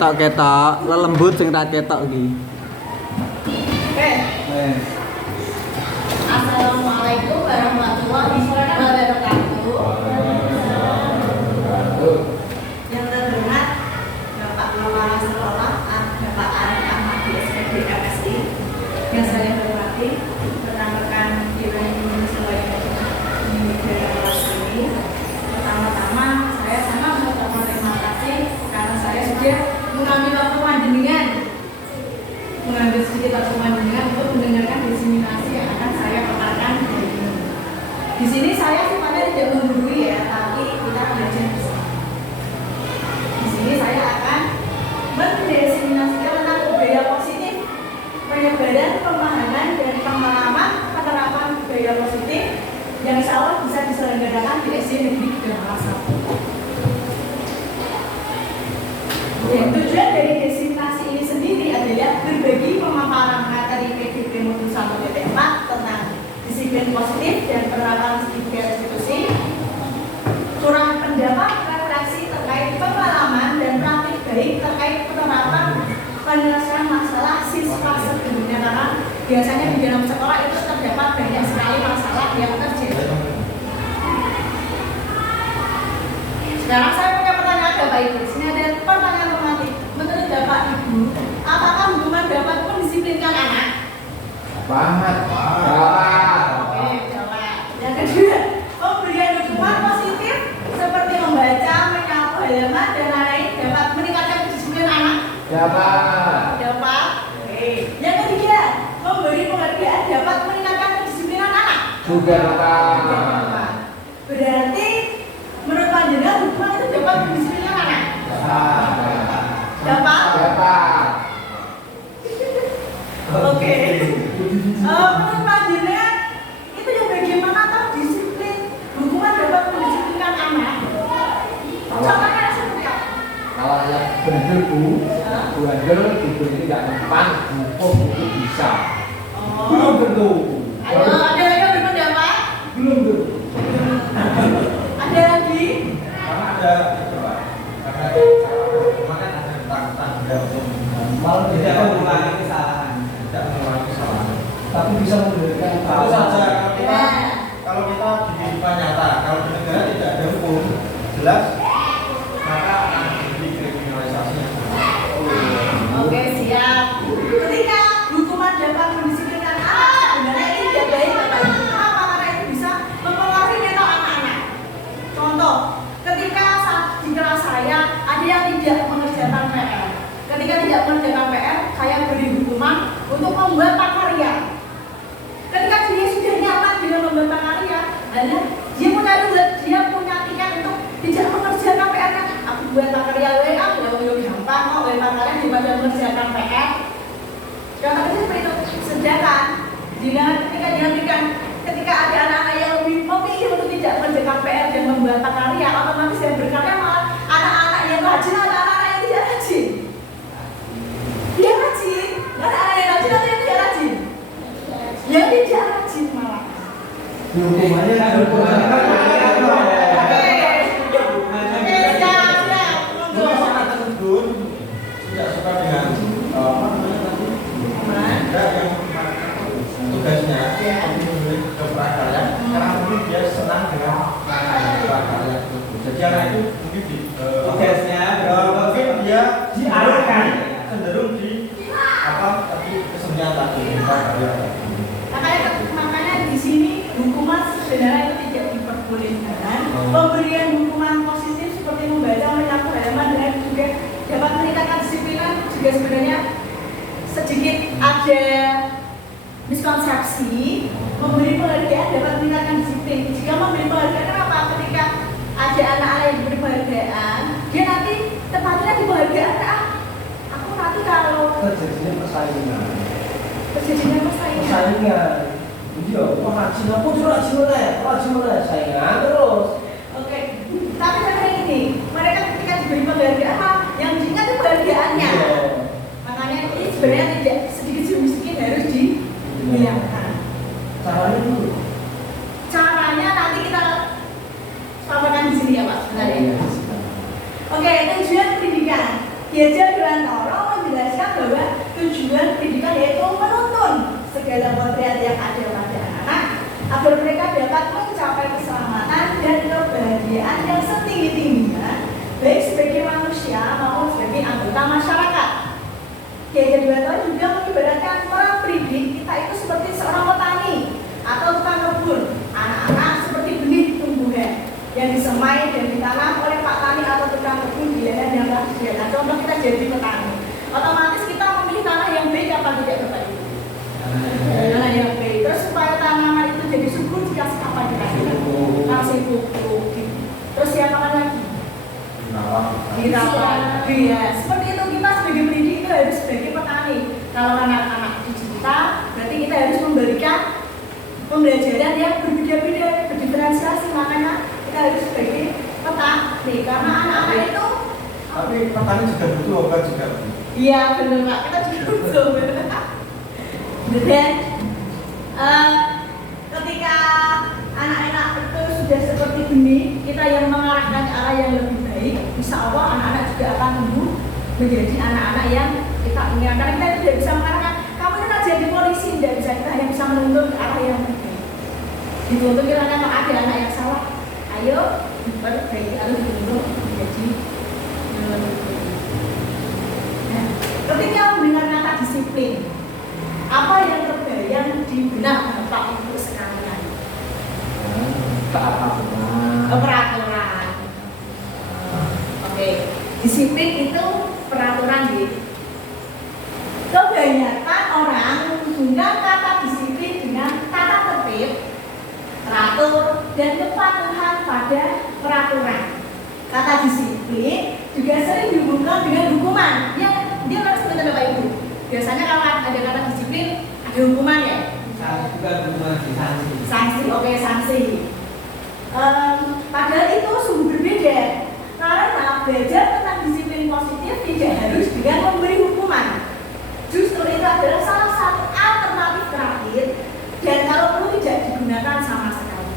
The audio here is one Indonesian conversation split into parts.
ketok-ketok, lelembut sing ra ketok iki. Oke. Assalamualaikum warahmatullahi wabarakatuh. Yang terhormat Bapak Kepala Sekolah Bapak Arif Ahmad SPD MSI. Yang saya hormati rekan-rekan Ibu semuanya di kelas ini. Pertama-tama saya sangat mengucapkan terima kasih karena saya sudah mengambil waktu panjenengan, mengambil sedikit waktu panjenengan untuk mendengarkan diseminasi yang akan saya paparkan hari ini. Di sini saya sifatnya tidak menggurui ya, tapi kita belajar bersama. Di sini saya akan mendiseminasikan tentang budaya positif, penyebaran pemahaman dan pengalaman penerapan budaya positif yang insya Allah bisa diselenggarakan di SD Negeri 3 Kelas 1. Dan tujuan dari diseminasi ini sendiri adalah berbagi pemaparan materi PDP Modul 1 PP4 tentang disiplin positif dan penerapan disiplin institusi, kurang pendapat refleksi terkait pengalaman dan praktik baik terkait penerapan penyelesaian masalah siswa sebelumnya, karena biasanya di dalam sekolah itu terdapat banyak sekali masalah yang terjadi. Sekarang saya punya pertanyaan Bapak Ibu. Sini ada pertanyaan normatif. Menurut Bapak Ibu, apakah hukuman dapat mendisiplinkan anak? Banget. Oke, jawab. Yang kedua, pemberian hukuman positif seperti membaca, menyapu halaman dan lain dapat meningkatkan kedisiplinan anak? Dapat. Oke. Yang ketiga, memberi penghargaan dapat meningkatkan kedisiplinan anak? Juga dapat. Berarti menurut panjenengan hukuman itu dapat mendisiplinkan anak? Dapat. Oke. Menurut panjenengan itu yang bagaimana tahu disiplin hukuman dapat mendisiplinkan anak? Contohnya seperti apa? Kalau yang bener bandel itu tidak mempan hukum itu bisa. Belum tentu. Ada lagi yang berpendapat? Belum tentu. Ada lagi? Karena ada karena hukuman kan ada tanggung jawab Malah tidak mengulangi kesalahan, tapi bisa memberikan Tentu saja Ya. kalau kita di kehidupan nyata, kalau di negara tidak ada hukum jelas, maka akan terjadi kriminalisasi. Oke, siap. Ketika hukuman dapat mendisiplinkan anak, sebenarnya ini tidak baik Bapak Ibu. Kenapa? Karena itu bisa mempengaruhi mental anak-anak. Contoh, ketika saat di kelas saya ada yang tidak mengerjakan PR. Ketika tidak mengerjakan PR, saya beri hukuman untuk membuat prakarya. Ketika dia sudah nyaman dengan membuat prakarya, adalah dia punya tiket untuk tidak mengerjakan PR-nya. Aku buat prakarya WA, ya gampang kok buat prakarya daripada mengerjakan PR. Contoh kecil seperti itu. Sedangkan ketika ada anak-anak yang lebih memilih untuk tidak mengerjakan PR dan membuat prakarya, otomatis yang berkarya malah anak-anak yang rajin, anak-anak yang tidak rajin. Dia rajin, anak-anak yang rajin atau yang tidak rajin? Yang tidak rajin malah. hukumannya kan Sangat tertentu tidak suka dengan ada yang tugasnya memberi keprakarya karena mungkin dia senang dengan prakarya tersebut. Jadi anak itu mungkin tugasnya mungkin dia diarahkan cenderung di tadi kesenian tadi prakarya. Makanya di sini hukuman sebenarnya itu tidak diperbolehkan. Pemberian hukuman positif seperti membaca, menyapu halaman dan juga dapat meningkatkan disiplinan juga sebenarnya sedikit ada miskonsepsi. Memberi penghargaan dapat meningkatkan disiplin. Jika memberi penghargaan, kenapa? Ketika ada anak-anak yang diberi penghargaan, dia nanti tempatnya di penghargaan. Aku nanti kalau terjadinya persaingan. Iya, rajin aku rajin oleh saingan terus. Oke, tapi sebenarnya ini mereka ketika diberi penghargaan yang diingat itu penghargaannya. Makanya ini sebenarnya tidak sedikit demi sedikit harus dimuliakan. Caranya dulu. Caranya nanti kita paparkan di sini ya Pak. Sebentar ya. Oke, tujuan pendidikan. Diajar Dewantara menjelaskan bahwa tujuan pendidikan yaitu menuntun segala potret yang ada pada anak agar mereka dapat mencapai keselamatan dan kebahagiaan yang setinggi-tingginya, baik sebagai manusia maupun sebagai anggota masyarakat. Diajar Dewantara juga mengibaratkan orang pendidik kita itu seperti seorang petani atau tukang kebun. Anak-anak seperti benih tumbuhan yang disemai dan ditanam oleh Pak Tani atau tukang kebun di lahan yang telah disediakan. Contoh kita jadi petani, otomatis kita memilih tanah yang baik apa tidak Bapak Ibu? Tanah yang baik. Terus supaya tanaman itu jadi subur dikasih apa kira-kira? Kasih pupuk. Terus siapakan lagi? Dirawat. Iya. Seperti itu kita sebagai pendidik itu harus sebagai petani. Kalau anak-anak didik kita, berarti kita harus memberikan pembelajaran yang berbeda-beda, berdiferensiasi. Makanya kita harus sebagai petani karena anak-anak itu. Tapi petani juga butuh obat juga. Iya benar Pak, kita juga butuh. Dan ketika anak-anak itu sudah seperti benih, kita yang mengarahkan ke arah yang lebih baik, insya Allah anak-anak juga akan tumbuh menjadi anak-anak yang kita inginkan. Karena kita tidak bisa mengarahkan, kamu ini tak jadi polisi, tidak bisa, kita hanya bisa menuntun ke arah yang lebih baik. Dituntun kiranya kalau ada anak yang salah, ayo diperbaiki, harus dituntun menjadi yang lebih baik. Nah, ketika mendengar kata disiplin, apa yang terbayang di benak Bapak Ibu sekalian? Peraturan. Oke, disiplin itu peraturan gitu. Kebanyakan orang menghubungkan kata disiplin dengan tata tertib, teratur, dan kepatuhan pada peraturan. Kata disiplin juga sering dihubungkan dengan hukuman. Dia harus betul Bapak Ibu. Biasanya kalau ada kata disiplin, ada hukuman ya? Bukan hukuman sanksi. Sanksi, oke sanksi. Padahal itu sungguh berbeda. Karena belajar tentang disiplin positif tidak harus dengan memberi hukuman. Justru itu adalah salah satu alternatif terakhir dan kalau perlu tidak digunakan sama sekali.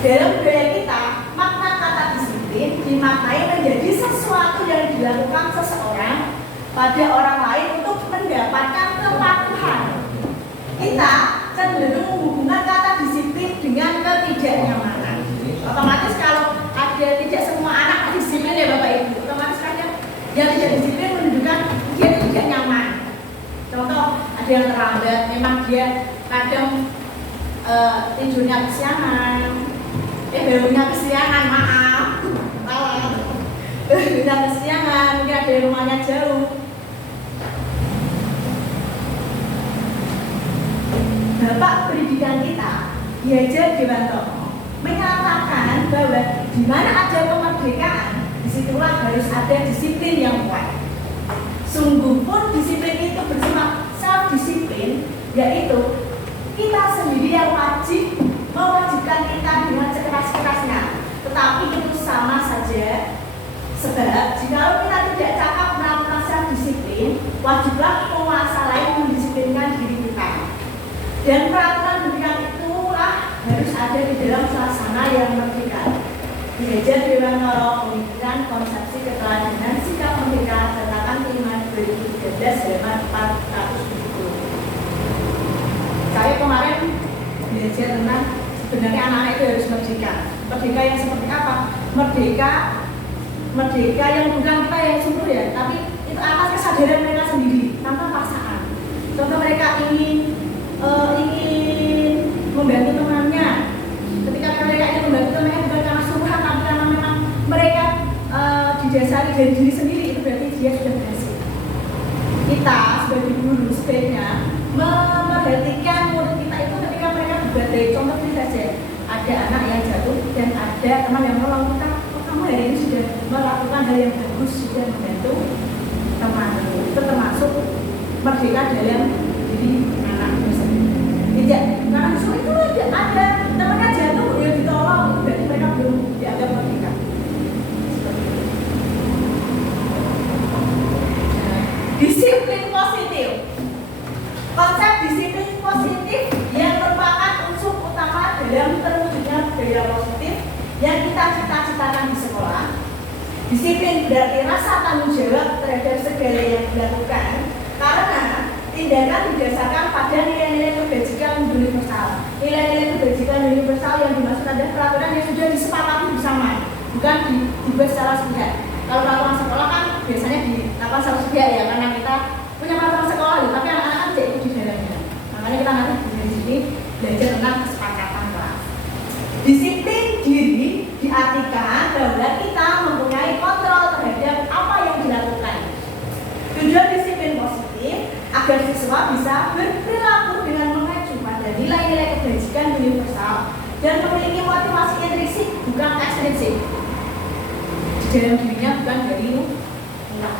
Dalam budaya kita, makna kata disiplin dimaknai menjadi sesuatu yang dilakukan seseorang pada orang lain untuk mendapatkan kepatuhan. Kita cenderung menghubungkan kata disiplin dengan ketidaknyamanan. Otomatis kalau ada tidak semua anak disiplin ya Bapak Ibu, otomatis kan yang tidak disiplin menunjukkan dia tidak nyaman. Contoh, ada yang terlambat, memang dia kadang tidurnya kesiangan, bangunnya kesiangan, maaf, bangunnya kesiangan, mungkin ada yang rumahnya jauh. Bapak pendidikan kita, Diajar Dewantara, menyatakan bahwa di mana ada kemerdekaan, disitulah harus ada disiplin yang kuat. Sungguh pun disiplin itu bersifat self-disiplin, yaitu kita sendiri yang wajib mewajibkan kita dengan sekeras-kerasnya. Tetapi itu sama saja, sebab jika kita tidak cakap melakukan self-disiplin, wajiblah penguasa lain mendisiplinkan diri kita. Dan peraturan pendidikan itulah harus ada di dalam suasana yang merdeka. Diajar Dewantara Pemikiran Konsepsi Keteladanan Sikap Merdeka Cetakan 5 2013 halaman 470. Saya kemarin belajar tentang sebenarnya anak-anak itu harus merdeka. Merdeka yang seperti apa? Merdeka yang bukan kita yang suruh ya, tapi itu atas kesadaran mereka sendiri tanpa paksaan. Contoh mereka ingin membantu temannya. Ketika mereka ingin membantu temannya bukan karena suruhan, tapi karena memang mereka didasari dari diri sendiri, itu berarti dia sudah berhasil. Kita sebagai guru sebaiknya memperhatikan murid kita itu ketika mereka berbuat baik. Contoh ini saja, ada anak yang jatuh dan ada teman yang menolong kita. Oh, kamu hari ini sudah melakukan hal yang bagus, sudah membantu temanmu. Itu termasuk merdeka dalam diri anak itu sendiri. Tidak, karena justru itu ada temannya jatuh, ya ditolong, berarti mereka belum dianggap merdeka. Disiplin positif. Konsep disiplin positif yang merupakan unsur utama dalam terwujudnya budaya positif yang kita cita-citakan di sekolah Disiplin berarti rasa tanggung jawab terhadap segala yang dilakukan karena tindakan didasarkan pada nilai-nilai kebajikan universal. Nilai-nilai kebajikan universal yang dimaksud adalah peraturan yang sudah disepakati bersama, bukan dibuat secara sepihak. Kalau peraturan sekolah kan biasanya dilakukan secara sepihak ya, karena kita punya peraturan sekolah, tapi anak-anak kan tidak ikut di dalamnya. Makanya kita nanti di sini belajar tentang kesepakatan kelas. Disiplin diri diartikan bahwa kita mempunyai kontrol terhadap apa yang dilakukan. Tujuan disiplin positif agar siswa bisa berperilaku dengan mengacu pada nilai-nilai kebajikan universal dan memiliki motivasi intrinsik bukan ekstrinsik di dalam dirinya, bukan dari luar.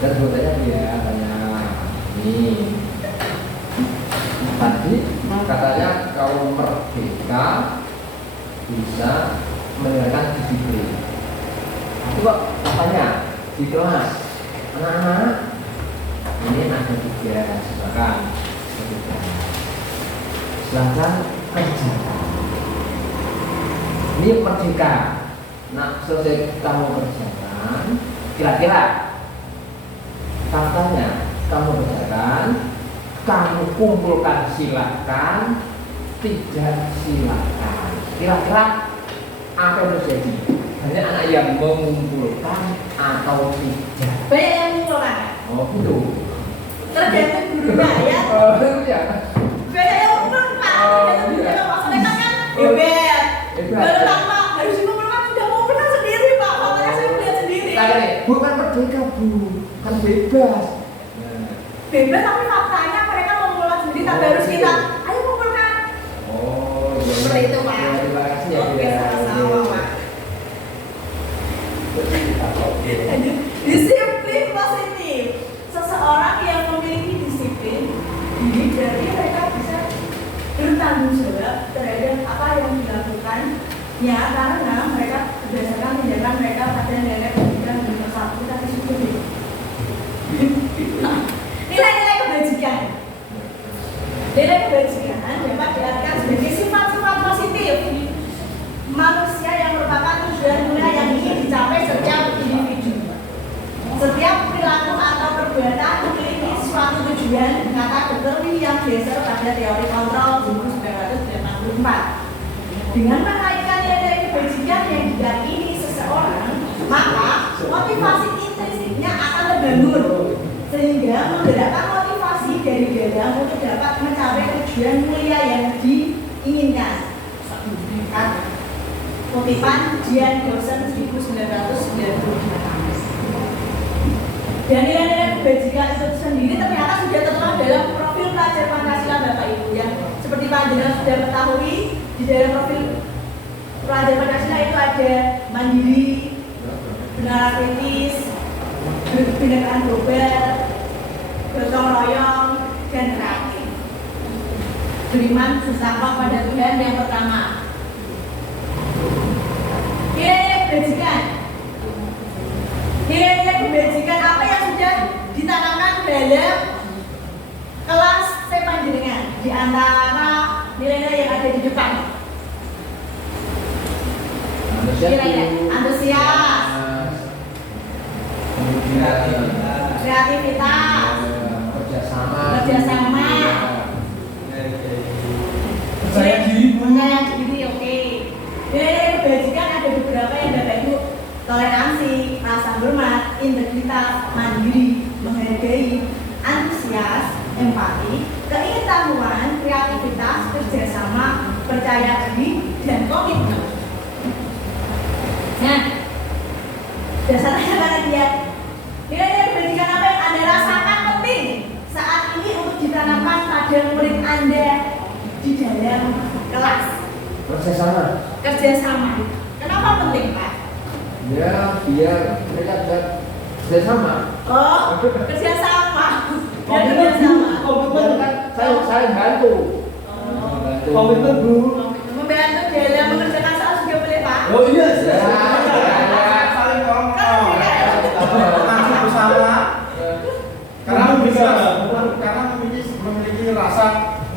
Dan sebetulnya dia banyak ini tadi katanya kaum merdeka bisa menegakkan disiplin. Coba katanya di kelas anak-anak ini ada 3 silakan kerjakan. Ini merdeka. Nah, selesai kamu kerjakan, kira-kira katanya kamu kerjakan, kamu kumpulkan silakan, tidak silakan. Kira-kira apa yang terjadi? Hanya anak yang mengumpulkan atau tidak? Banyak yang mengumpulkan. Oh gitu. Tergantung gurunya ya. Oh iya. Banyak yang mengumpulkan. Tergantung gurunya. Maksudnya kan hebat. Baru lama harus mengumpulkan, sudah mengumpulkan sendiri Pak. Makanya saya melihat sendiri. Tanya nih, bukan merdeka Bu, kan bebas. Bebas tapi faktanya mereka mengumpulkan sendiri, tapi harus kita ayo mengumpulkan. Oh iya. Seperti itu Pak. Terima kasih ya. Oke, sama-sama Pak. Disiplin positif. Seseorang yang memiliki disiplin diri berarti mereka bisa bertanggung jawab terhadap apa yang dilakukan ya, karena mereka berdasarkan tindakan mereka pada nilai kebajikan universal. Kita disyukuri. Nilai-nilai kebajikan. Nilai kebajikan dapat diartikan sebagai sifat-sifat positif manusia yang merupakan tujuan guna yang ingin dicapai setiap individu. Setiap perilaku atau perbuatan memiliki suatu tujuan, kata Dr. William Glasser pada teori kontrol 1984. Dengan menaikkan nilai kebajikan yang diyakini seseorang, maka motivasi intrinsiknya akan terbangun, sehingga menggerakkan motivasi dari dalam untuk dapat mencapai tujuan mulia yang diinginkan. Kutipan Jian Dawson 1998. Dan nilai-nilai kebajikan itu sendiri ternyata sudah tertuang dalam profil pelajar Pancasila Bapak Ibu, yang seperti panjenengan sudah ketahui di dalam profil pelajar Pancasila itu ada mandiri, benar kritis, kebinekaan global, gotong royong, dan kreatif. Beriman sesama pada Tuhan yang pertama. Nilai-nilai kebajikan. Nilai-nilai kebajikan apa yang sudah ditanamkan dalam kelas panjenengan di antara nilai-nilai yang ada di depan? Nilai-nilai antusias, kreativitas, kerjasama, Percaya diri. oke. Nilai-nilai kebajikan ada beberapa yang Bapak Ibu: toleransi, rasa hormat, integritas, mandiri, menghargai, antusias, empati, keingin-tahuan, kreativitas, kerjasama, percaya diri, dan komitmen. Nah, dasarnya mana dia? Nilai-nilai kebajikan apa yang Anda rasakan penting saat ini untuk ditanamkan pada murid Anda di dalam kelas? Kerjasama. Kenapa penting Pak? Ya, biar mereka bisa kerjasama. Oh, kerjasama. Biar kerjasama. Komitmen kan saya bantu. Komitmen Bu. Membantu dalam mengerjakan soal juga boleh Pak? Oh iya, Ya, saling ngomong, masuk bersama. Karena memiliki rasa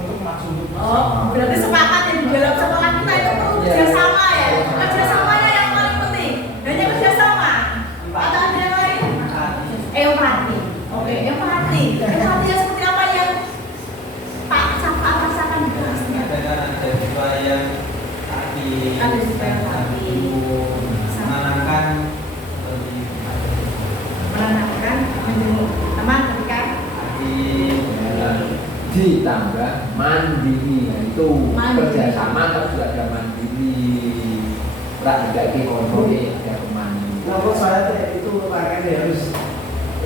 untuk maju. Oh, berarti sepakat ya di dalam sekolah kita itu perlu kerjasama ya. Kerjasamanya yang paling penting. Hanya kerjasama. empati. Oke, empati. Empati yang seperti apa yang Pak Safa rasakan di kelasnya? Ada siswa yang tadi Ada siswa yang tadi. menanamkan Menenangkan, menjenguk teman ketika ditambah mandiri. Nah, itu Mandiri. kerjasama harus juga ada mandiri. Tidak ada kontrolnya, ada mandiri. Menurut saya itu pakaian harus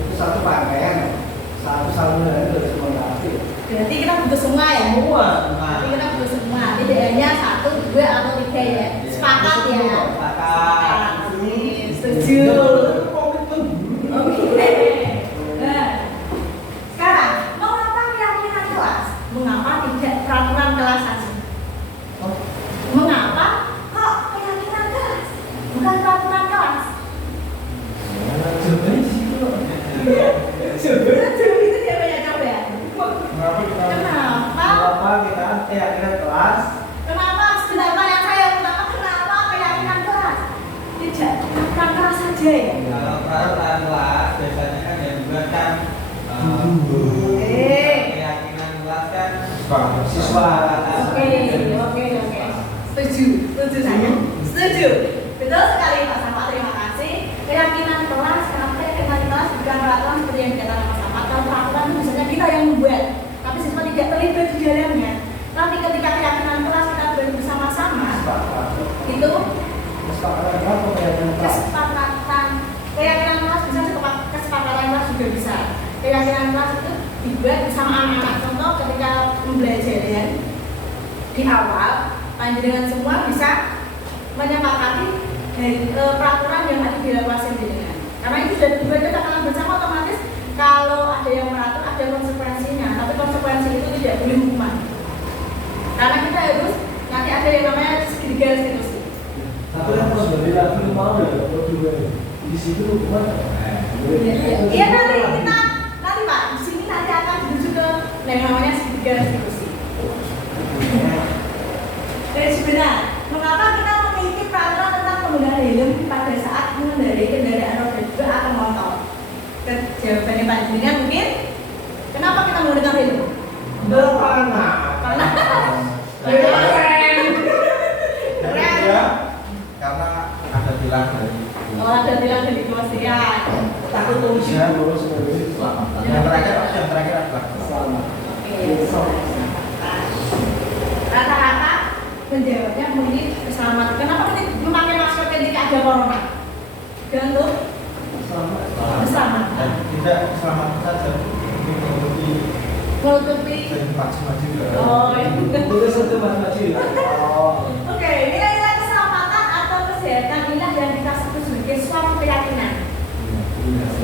itu satu pakaian, satu saluran harus melengkapi. berarti kita butuh semua ya? semua. Berarti kita butuh semua. Tidak hanya 1, 2 atau 3 ya. Sepakat ya. Sepakat. Setuju. Oke. Nah, sekarang mengapa keyakinan kelas? Mengapa tidak peraturan kelas saja? Mengapa kok keyakinan kelas? Bukan peraturan kelas. Itu dia banyak coba ya. Kenapa kita keyakinan kelas? Kenapa? Sebenarnya yang saya utama kenapa keyakinan kelas? Tidak peraturan kelas saja ya. Kalau peraturan kelas biasanya kan yang membuatkan Oke. keyakinan kelas kan Siswa. Oke. Setuju saya. Setuju. Betul sekali Pak Safa, terima kasih. Keyakinan kelas, kenapa keyakinan kelas bukan peraturan seperti yang dikatakan Pak Safa. Kalau peraturan itu biasanya kita yang membuat, tapi siswa tidak terlibat di dalamnya. Tapi ketika keyakinan kelas kita buat bersama-sama, itu kesepakatan. Keyakinan kelas bisa kesepakatan kelas juga bisa. Keyakinan kelas itu dibuat bersama anak-anak. Contoh ketika pembelajaran di awal, panjenengan semua bisa menyepakati dari peraturan yang ada di dalam kelas panjenengan. Karena itu sudah dibuat kesepakatan bersama, otomatis kalau ada yang meratur ada konsekuensinya. Tapi konsekuensi itu tidak boleh hukuman. Karena kita harus nanti ada yang namanya segitiga restitusi. Tapi kan kalau dari lagi mau ya, kalau dua di situ gimana? Iya nanti Pak, di sini nanti akan menuju ke yang namanya segitiga restitusi. Jadi sebenarnya, mengapa kita memiliki peraturan tentang penggunaan helm pada saat mengendarai kendaraan roda 2 atau motor? Jawabannya panjenengan mungkin, kenapa kita menggunakan helm? Karena karena ada bilang dari ada bilang dari kementerian. Takut polisi bawa sebenarnya selamat. selamat. Yang terakhir adalah Selamat. Oke, rata-rata menjawabnya mungkin keselamatan. Kenapa kita memakai masker ketika ada corona? Dan untuk Selamat. keselamatan. dan tidak keselamatan saja, ini Menutupi. jadi maju juga. Oh, itu. Itu satu maju. Oh. Oke, nilai-nilai keselamatan atau kesehatan inilah yang kita sebut sebagai suatu keyakinan,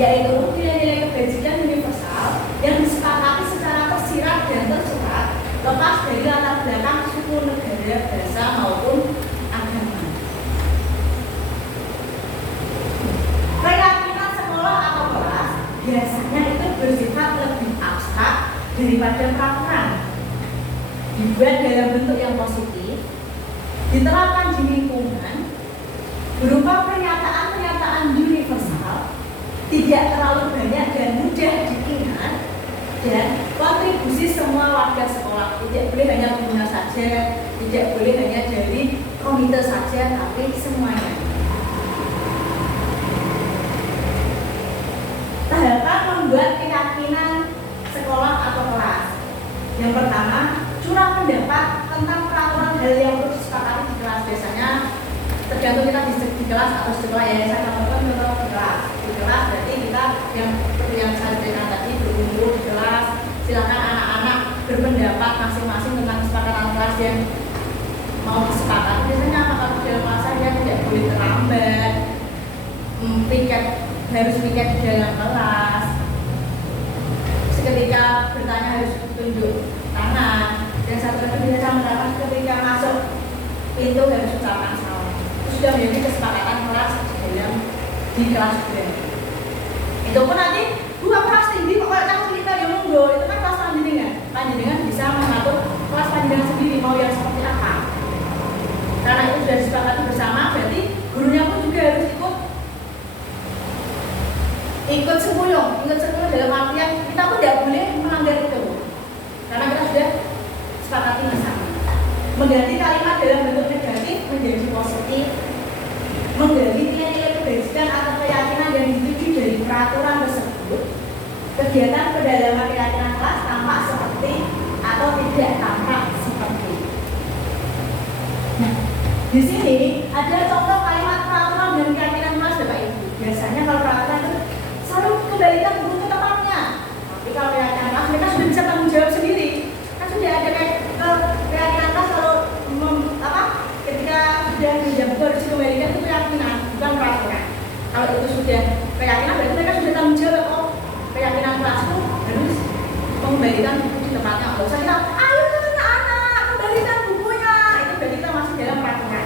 yaitu nilai-nilai kebajikan universal yang disepakati secara tersirat dan tersurat, lepas dari latar belakang suku, negara, bahasa maupun agama. Keyakinan sekolah atau kelas biasanya itu bersifat lebih abstrak daripada peraturan. Dibuat dalam bentuk yang positif, diterapkan di lingkungan, berupa pernyataan-pernyataan universal, tidak terlalu banyak dan mudah diingat, dan kontribusi semua warga sekolah. Tidak boleh hanya pengguna saja, tidak boleh hanya dari komite saja, tapi semuanya. Tahapan membuat keyakinan sekolah atau kelas. Yang pertama, curah pendapat tentang peraturan hal yang perlu disepakati di kelas. Biasanya tergantung kita di kelas atau di sekolah ya. Saya contohkan contoh di kelas. Di kelas berarti kita yang seperti yang saya berikan tadi berkumpul di kelas. Silakan anak-anak berpendapat masing-masing tentang kesepakatan kelas yang mau disepakati. Biasanya apa kalau di dalam kelas saya tidak boleh terlambat, harus piket di dalam kelas. Ketika bertanya harus tunjuk tangan, dan satu lagi bisa menerapkan ketika masuk pintu harus ucapan salam. Itu sudah menjadi kesepakatan kelas di kelas juga. Itu pun nanti dua kelas tinggi pokoknya kamu kita yang monggo, itu kan kelas panjenengan bisa mengatur kelas panjenengan sendiri mau yang seperti apa. Karena itu sudah disepakati bersama, berarti gurunya pun juga harus ikut semuyung, Kegiatan pendalaman keyakinan kelas tampak seperti atau tidak tampak seperti. Nah, di sini ada contoh kalimat peraturan dan keyakinan kelas Bapak Ibu. Biasanya kalau peraturan itu selalu kembalikan buku ke tempatnya. Tapi kalau keyakinan kelas mereka sudah bisa tanggung jawab sendiri. Kan sudah ada keyakinan kelas kalau ketika sudah menjawab buku harus dikembalikan itu keyakinan, bukan peraturan. Kalau itu sudah keyakinan berarti mereka sudah tanggung jawab. Oh, keyakinan kelasku harus mengembalikan buku di tempatnya. Nggak usah kita, ayo anak-anak kembalikan bukunya. Itu berarti kita masih dalam peraturan.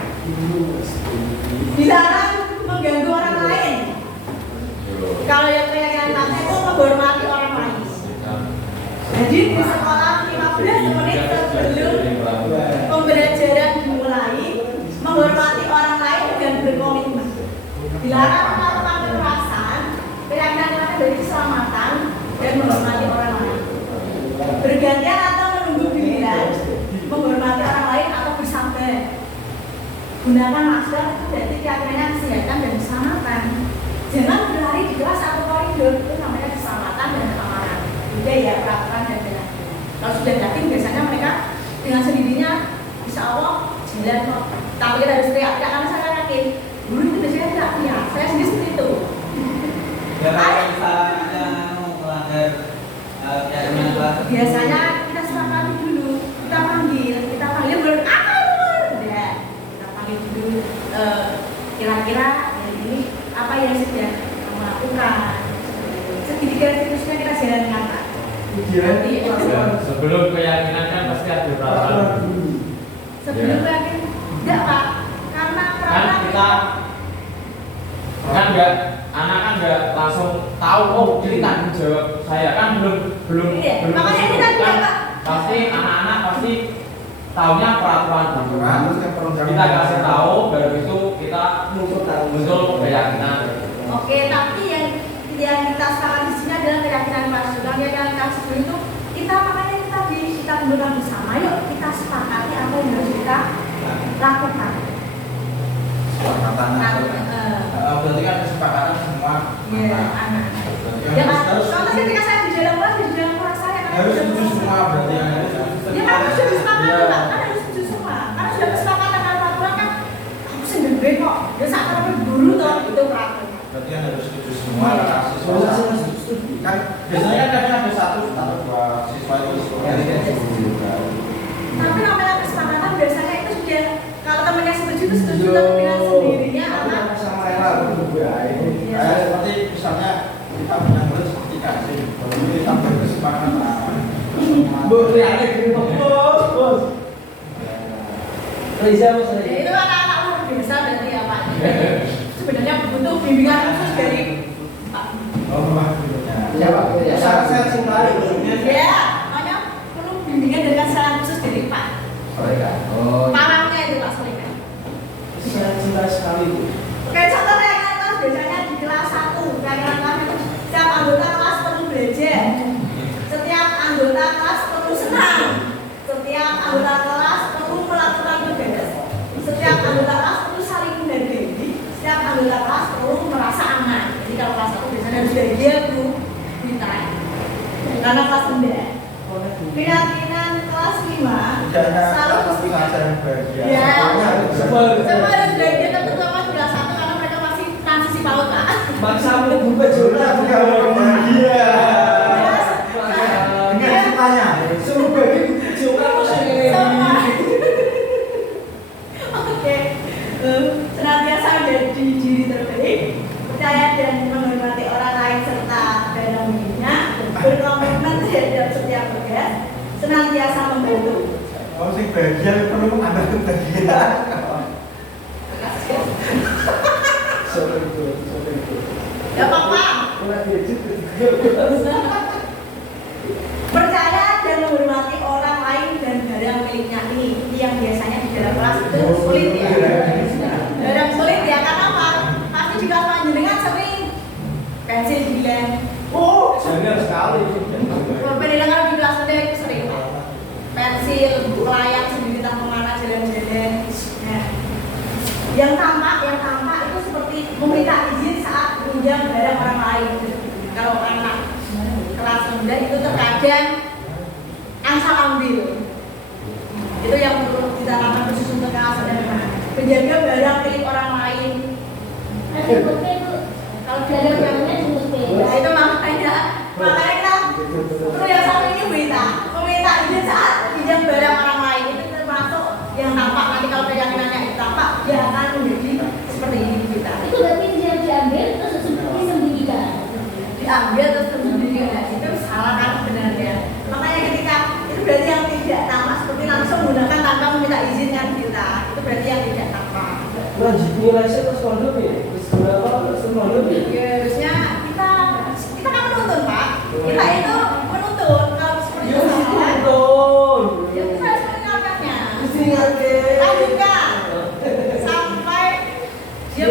Dilarang mengganggu orang lain. Kalau yang keyakinan kelasnya itu menghormati orang lain. Jadi di sekolah 15 menit sebelum pembelajaran dimulai, menghormati orang lain dan berkomitmen. Dilarang melakukan kekerasan, keyakinan kelasnya dari keselamatan dan menghormati orang lain. Bergantian atau menunggu giliran, menghormati orang lain atau bersabar. Gunakan masker itu berarti keyakinannya kesehatan dan keselamatan. Jangan berlari di kelas atau koridor, itu namanya keselamatan dan keamanan. Udah ya peraturan dan keyakinan. Kalau sudah yakin biasanya mereka dengan sendirinya insya Allah jalan kok. Tapi kita harus teriak-teriak karena saya yakin guru itu biasanya tidak teriak. Saya sendiri seperti itu. Ya kalau misalnya melanggar keyakinan kelas, Biasanya kita sepakati dulu, kita panggil belum apa itu? Udah, kita panggil dulu. Kira-kira hari ini apa yang sedang kamu lakukan? Segitiga siklusnya kita jalankan, Pak. Nanti Sebelum keyakinan kan pasti ada peraturan. sebelum yakin enggak Pak, karena Kan peraturan kita kan enggak, anak kan enggak langsung tahu oh ini tanggung jawab saya kan belum Iya, makanya ini tadi kan, Pak. pasti anak-anak pasti taunya peraturan dulu. Terus yang perlu Kita kasih tahu baru itu kita muncul keyakinan. Oke, tapi yang kita sekarang di sini adalah keyakinan kelas. Keyakinan kelas itu kita makanya kita kumpulkan bersama. Yuk kita sepakati apa yang harus kita lakukan. kesepakatan. Berarti kan kesepakatan semua Anak. Berarti Ya kan kan, contoh ketika saya di dalam kelas saya kan harus setuju semua berarti yang harus ya kan harus disepakati Pak, kan harus setuju semua. Karena sudah kesepakatan dengan peraturan kan aku sendiri kok. Ya saat apa guru toh itu peraturan. berarti kan harus setuju semua siswa. Kan biasanya kadang ada satu atau dua siswa itu Tapi namanya kesepakatan biasanya itu sudah kalau temannya setuju itu setuju tapi dengan sendirinya apa? sama rela juga ini. Seperti misalnya kita punya murid seperti kasih, ini kita berkesepakatan. Bos. Riza Mas. Ya, itu anak-anak luar biasa berarti ya Pak. Sebenarnya butuh bimbingan khusus dari Pak. Siapa? Saya cintai. Ya, makanya perlu bimbingan dan kesalahan khusus dari Pak. Parangnya itu Pak Solika. Saya cinta sekali Bu. Oke, contoh keyakinan kelas biasanya di kelas 1. Keyakinan kelas itu setiap anggota kelas perlu belajar. Setiap anggota kelas perlu senang. Setiap anggota kelas perlu melakukan tugas. Setiap anggota kelas perlu saling menghargai. Setiap anggota kelas perlu merasa aman. Jadi kalau kelas 1 biasanya harus bahagia Bu. Kita. Karena kelas rendah. Keyakinan kelas 5 selalu ya, semua harus bahagia terutama di kelas 1 karena mereka masih transisi PAUD Kak. Maksa buka jurnal bukan bahagia. Dengan ceritanya, semua bagi jurnal terus Semua. Oke, senantiasa menjadi diri terbaik, percaya dan menghormati orang lain serta dalam dirinya, berkomitmen terhadap setiap tugas, senantiasa membantu. Oh, sing bagian perlu ada kebahagiaan. Ya apa-apa. Percaya dan menghormati orang lain dan barang miliknya ini yang biasanya di dalam kelas itu sulit ya. Barang sulit ya karena apa? Pasti di kelas panjenengan sering pensil dibilang, Oh, jangan sekali. berbeda kalau di kelas udah itu sering Pak. Pensil, layar sendiri tanpa mana jalan-jalan. Nah, yang tampak itu seperti meminta izin saat pinjam barang orang lain. Kalau anak kelas kemudian itu terkadang asal ambil. Itu yang perlu ditanamkan khusus untuk kelas sederhana. Menjaga barang milik orang lain. Kalau dia ada barangnya nah itu makanya kita perlu yang satu ini meminta izin saat pinjam barang orang lain itu termasuk yang tampak nanti kalau keyakinannya itu tampak dia akan menjadi seperti ini kita. Itu berarti dia diambil terus disembunyikan. Diambil terus disembunyikan itu salah kan sebenarnya. Makanya ketika itu berarti yang tidak tampak seperti langsung menggunakan tanpa meminta izin kan kita. Itu berarti yang tidak tampak. Lanjut nilai saya terus kondom ya. Berapa terus kondom ya? Ya harusnya kita kan menuntun Pak. Kita itu menuntun kalau seperti itu salah. Ya kita harus mengingatkannya. Lanjutkan sampai dia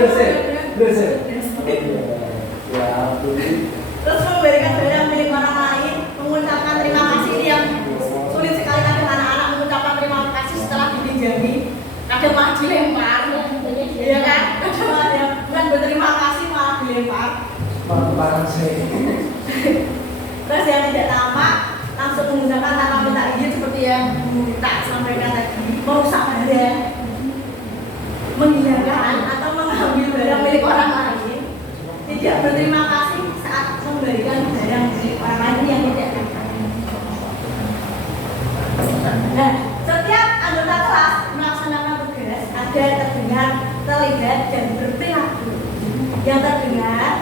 terus memberikan barang milik orang lain, mengucapkan terima kasih. Ini yang sulit sekali kadang anak-anak mengucapkan terima kasih setelah dipinjami. Kadang malah dilempar, ya kan? Kadang malah yang bukan berterima kasih malah dilempar. Barang saya. Terus yang tidak tampak langsung menggunakan tanpa minta izin seperti yang tak sampaikan tadi, merusak barang, menghilangkan atau mengambil barang milik orang lain, tidak berterima kasih saat memberikan barang milik orang lain yang tidak tampak. Nah, setiap anggota kelas melaksanakan tugas agar terdengar, terlihat dan berperilaku yang terdengar.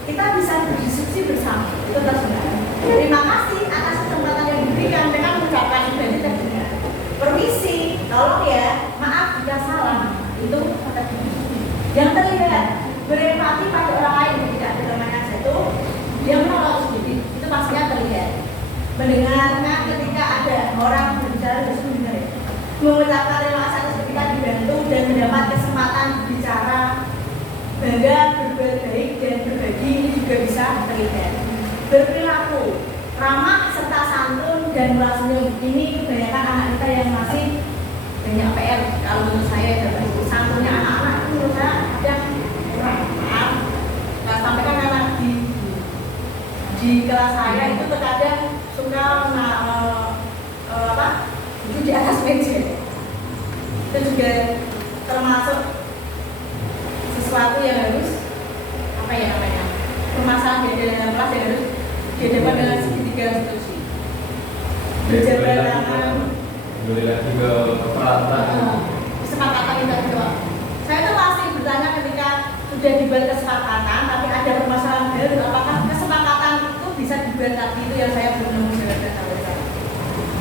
Kita bisa berdiskusi bersama, itu terdengar. Terima kasih atas kesempatan yang diberikan dengan mengucapkan itu terdengar. Permisi, tolong ya, maaf jika salah. Itu terdengar. Yang terlihat, berempati pada orang lain yang tidak berteman itu, dia menolak sedikit, itu pastinya terlihat. Mendengarkan ketika ada orang berbicara terus mendengar, mengucapkan terima kasih atas ketika dibantu dan mendapat kesempatan bicara. Bangga, berbuat baik dan berbagi ini juga bisa terlihat. Berperilaku ramah serta santun dan murah senyum ini kebanyakan anak kita yang masih banyak PR. Kalau menurut saya itu santunnya anak-anak itu menurut saya ada kurang. Nah, sampaikan anak di kelas saya itu terkadang suka itu di atas meja. Itu juga termasuk sesuatu yang harus permasalahan di dalam kelas yang harus dihadapkan dengan segitiga institusi. Berjabat tangan. Boleh lagi ke peraturan. Kesepakatan itu. Saya tuh masih bertanya ketika sudah dibuat kesepakatan, tapi ada permasalahan baru. Apakah kesepakatan itu bisa dibuat lagi? Itu yang saya belum nemu jawaban sampai sekarang.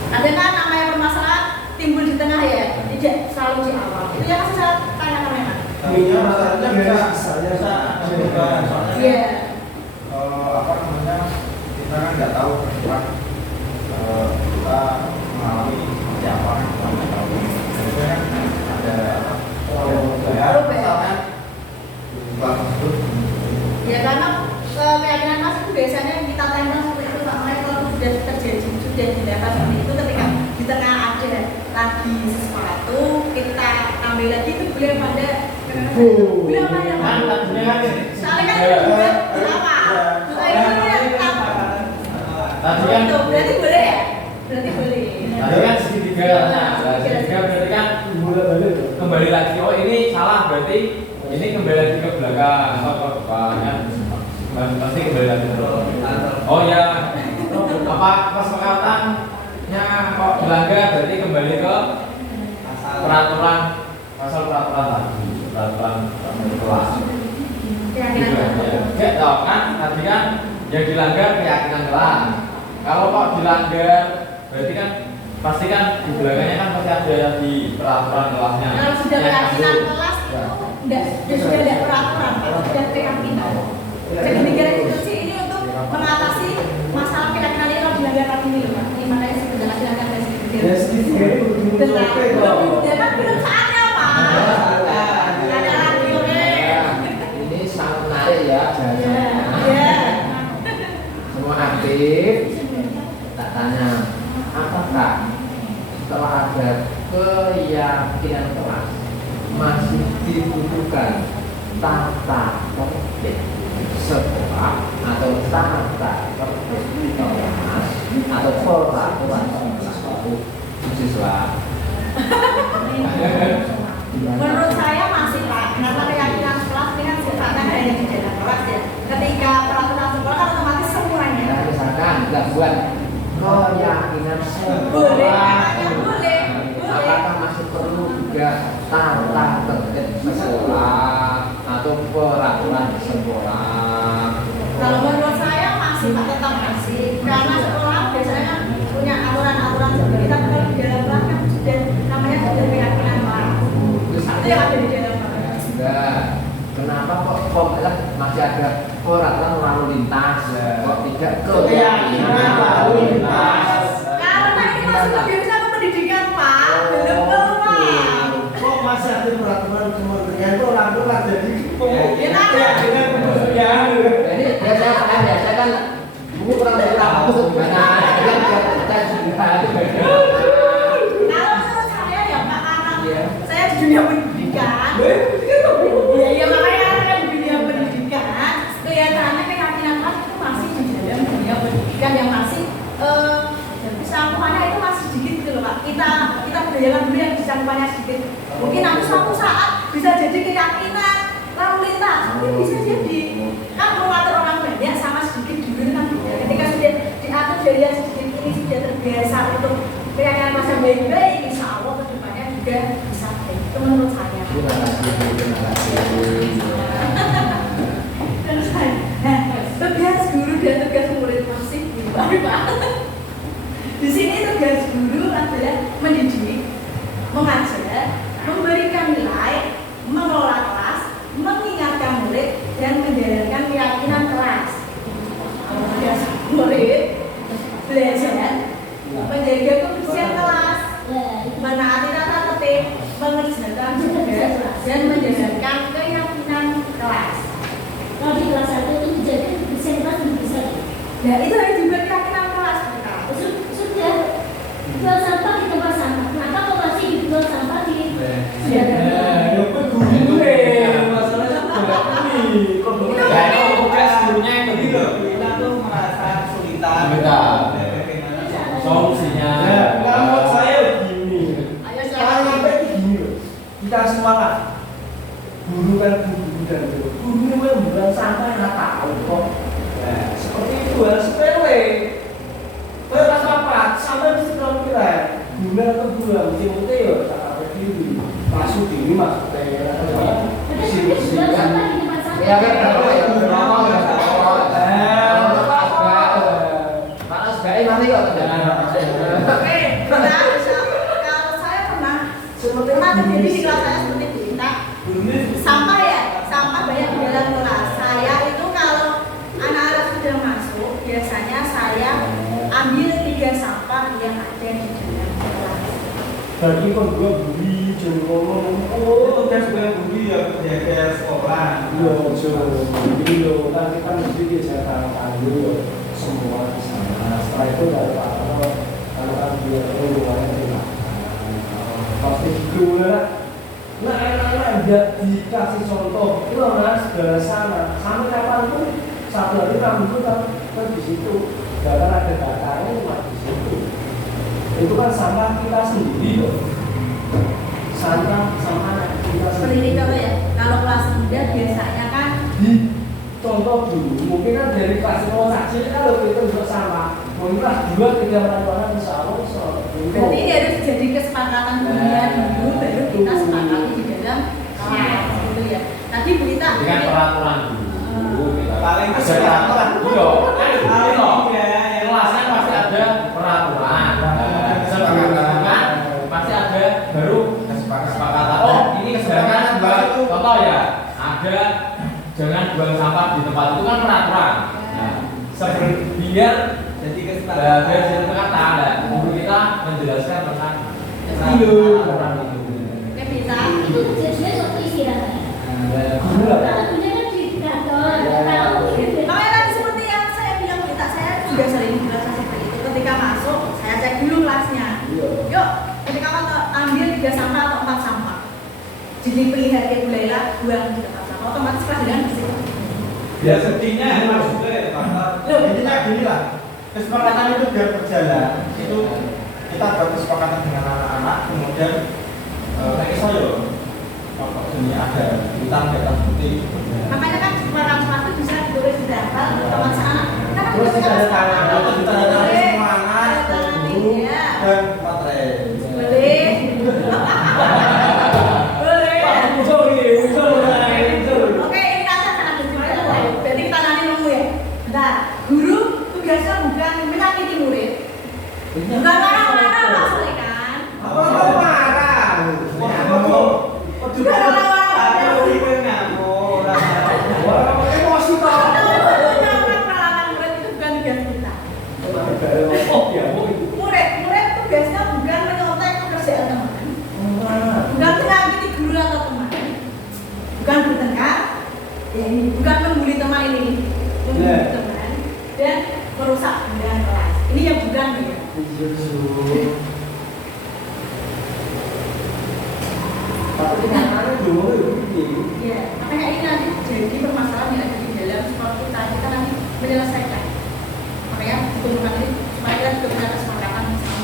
Ada kan namanya permasalahan timbul di tengah ya, tidak selalu di awal. Itu yang masih saya tanyakan memang. Iya, masalahnya bisa juga soalnya Iya. Apa namanya, kita kan nggak tahu ke depan kita mengalami seperti apa, kita nggak tahu. Biasanya kan ada misalkan bukan tersebut. Ya karena keyakinan Mas itu biasanya kita tentang seperti itu sama kalau sudah terjadi sudah dilakukan seperti itu ketika di tengah ada lagi sesuatu kita ambil lagi itu boleh pada boleh apa ya Pak? Soalnya kan buat apa? Tadi kan Berarti boleh ya? Berarti boleh. tadi kan segitiga. Nah, segitiga berarti kan kembali lagi. Oh ini salah berarti ini kembali lagi ke belakang atau ke depan kan? Pasti kembali lagi ke belakang. Oh ya, apa kesepakatannya kok dilanggar berarti kembali ke peraturan pasal peraturan tadi, peraturan kelas. Ya, kan tadi kan yang dilanggar keyakinan kelas. Kalau kok dilanggar berarti kan pasti kan di belakangnya kan pasti ada di peraturan kelasnya. Kalau sudah keyakinan kelas itu enggak, sudah ada peraturan, kalau sudah keyakinan. Jadi negara institusi ini untuk mengatasi masalah keyakinan ini kalau dilanggar lagi ini loh Pak. Ini makanya sebenarnya dilanggar dari segitiga. Ya kan belum saatnya Pak. Ada lagi oke. Ini sangat menarik ya jawabannya. Semua aktif. Tak tanya, apakah setelah ada keyakinan kelas masih dibutuhkan tata tertib sekolah atau tata tertib kelas siswa. Menurut saya masih Pak, karena keyakinan sekolah ini kan sifatnya hanya di dalam kelas ya. Ketika peraturan sekolah kan otomatis semuanya. Nah, misalkan kita buat keyakinan Boleh, sekolah. katanya boleh, boleh. Apakah masih perlu juga tata tertib sekolah atau peraturan di sekolah? Kalau menurut saya masih Pak, tetap masih. Karena sekolah biasanya kan punya aturan-aturan sendiri. Tapi kalau di dalam kelas kan sudah namanya sudah keyakinan kelas. Itu yang ada di dalam kelas. Enggak. Kenapa kok masih ada peraturan lalu lintas? Kok tidak keyakinan lalu lintas? Karena ini masih biasa ke pendidikan Pak, belum keluar. Kok masih ada peraturan kementerian itu orang tua jadi Ya ada. dengan kementerian. Jadi biasanya kan buku kurang dari aku gimana? Kan kita juga. Kalau menurut saya ya Pak, karena saya di dunia pendidikan. Ya makanya karena di dunia pendidikan kelihatannya keyakinan kelas itu masih di dalam dunia pendidikan yang masih cakupannya itu masih sedikit gitu loh Pak. Kita berdayakan dulu yang cakupannya sedikit. Mungkin nanti suatu saat bisa jadi keyakinan lalu lintas, mungkin bisa jadi. Kan mengatur orang banyak sama sedikit dulu kan. Ketika sudah diatur dari yang sedikit ini sudah terbiasa untuk keyakinan kelas yang baik-baik, insya Allah kedepannya juga bisa baik. Itu menurut saya. Terima kasih. Dan saya, tugas guru dan tugas murid masih gimana Pak? Di sini tugas guru adalah mendidik, mengajar, memberikan nilai, mengelola kelas, mengingatkan murid, dan menjalankan keyakinan kelas. Tugas murid belajar, menjaga kebersihan kelas, menaati tata tertib, mengerjakan tugas, dan menjalankan keyakinan kelas. Kalau di kelas 1 itu menjaga kebersihan kelas bisa. Ya itu juga keyakinan kelas. Sudah buang sampah di tempat sampah. Kenapa kok masih dibuang sampah di Ya apa guru masalahnya bukan ini. Kok guru Ya, itu tugas gurunya itu Jadi gitu. loh, kita tuh merasa kesulitan. Kesulitan. Bagaimana Solusinya. Ya, kalau menurut saya begini. Ayo Kalau silakan. sampai gini loh, kita semangat. Guru kan guru dan guru. Guru ini membuang sampah nggak tahu kok. Nah, seperti itu hal sepele. Pas apa? Sampai mesti kalau kita guna atau buang, mungkin ya tak diri. Masuk diri masuk kayak buang sampah di tempat sampah? Ya kan kalau ya ngomong ya panas gak nanti kok Oke, benar. Kalau saya pernah terjadi di kelas saya seperti itu. Kita sampah ya, sampah banyak di dalam kelas. Saya itu kalau anak-anak sudah masuk, biasanya saya ambil 3 sampah yang ada di dalam kelas. Jadi kan gua beli jangan ngomong itu tugas bukan guru ya, jaga sekolah. iya jadi lo kan kita mesti dijaga dulu semua di sana. Setelah itu dari Pak kalau kan dia hubungannya dengan pasti gitu lah. Nah enak-enak tidak dikasih contoh itu harus segala sana sampai kapanpun satu hari rambut kan di situ bahkan ada datanya cuma di situ. Itu kan sampah kita sendiri loh. Sampah kita Seperti sendiri. itu ya. Kalau kelas muda biasanya kan Di contoh dulu, mungkin kan dari kelas 0 kecil kalau kita untuk sampah, mungkin kelas 2, 3, 4 bisa Allah bisa. berarti ini harus jadi kesepakatan dunia dulu baru kita sepakati di dalam kelas gitu ya. Tadi berita Dengan peraturan dulu. Paling Ada peraturan dulu. Paling tiga yang Kelasnya pasti ada peraturan. Sebelumnya pasti ada baru kesepakatan. Oh, ini kesepakatan buat contoh ya. Ada jangan buang sampah di tempat itu kan peraturan. Nah, biar jadi biar kesepakatan. jadi kata ada. Guru kita menjelaskan tentang peraturan itu. Oke, bisa. Itu kejadian waktu istirahat. Gila. Kalau punya kan di kantor. Kalau Makanya tadi seperti yang saya bilang berita saya juga sering jelaskan seperti itu. Ketika masuk, saya cek dulu kelasnya. Yuk, ketika kamu ambil 3 sampah atau 4 sampah, jadi pilihan ya Bu Laila buang di tempat sampah, otomatis pelajaran bersih. Ya sedihnya harus juga ya Pak. Intinya gini lah, kesepakatan itu biar berjalan itu kita buat kesepakatan dengan anak-anak, kemudian kayak saya apa jenis ada utang data bukti. Makanya kan barang sepatu bisa ditulis di daftar teman sana. Karena Terus kita ditanda sekarang tangan. Atau ditandatangani boleh. semua anak, guru Iya. dan materai. Boleh. Boleh. Muncul nih, muncul. Oke, ini nanti akan ada cerita. Jadi kita nanti nemu ya. Bentar, guru tugasnya bukan menyakiti murid. Bukan marah-marah maksudnya kan? Apa kau marah? Bukan marah-marah. Wah, emosi toh. Orang pengalaman murid itu bukan tugas kita. Oh ya, mungkin. Murid tugasnya bukan menyontek pekerjaan teman, bukan menyakiti guru atau teman, bukan bertengkar, ya ini bukan membuli teman ini, membuli teman dan merusak kemudian kelas. Ini yang bukan ya. Tapi kenyataannya dulu itu. Ya, makanya ini nanti jadi permasalahan yang ada di dalam sekolah kita nanti menyelesaikan. Makanya diperlukan ini supaya kita juga punya kesepakatan bersama.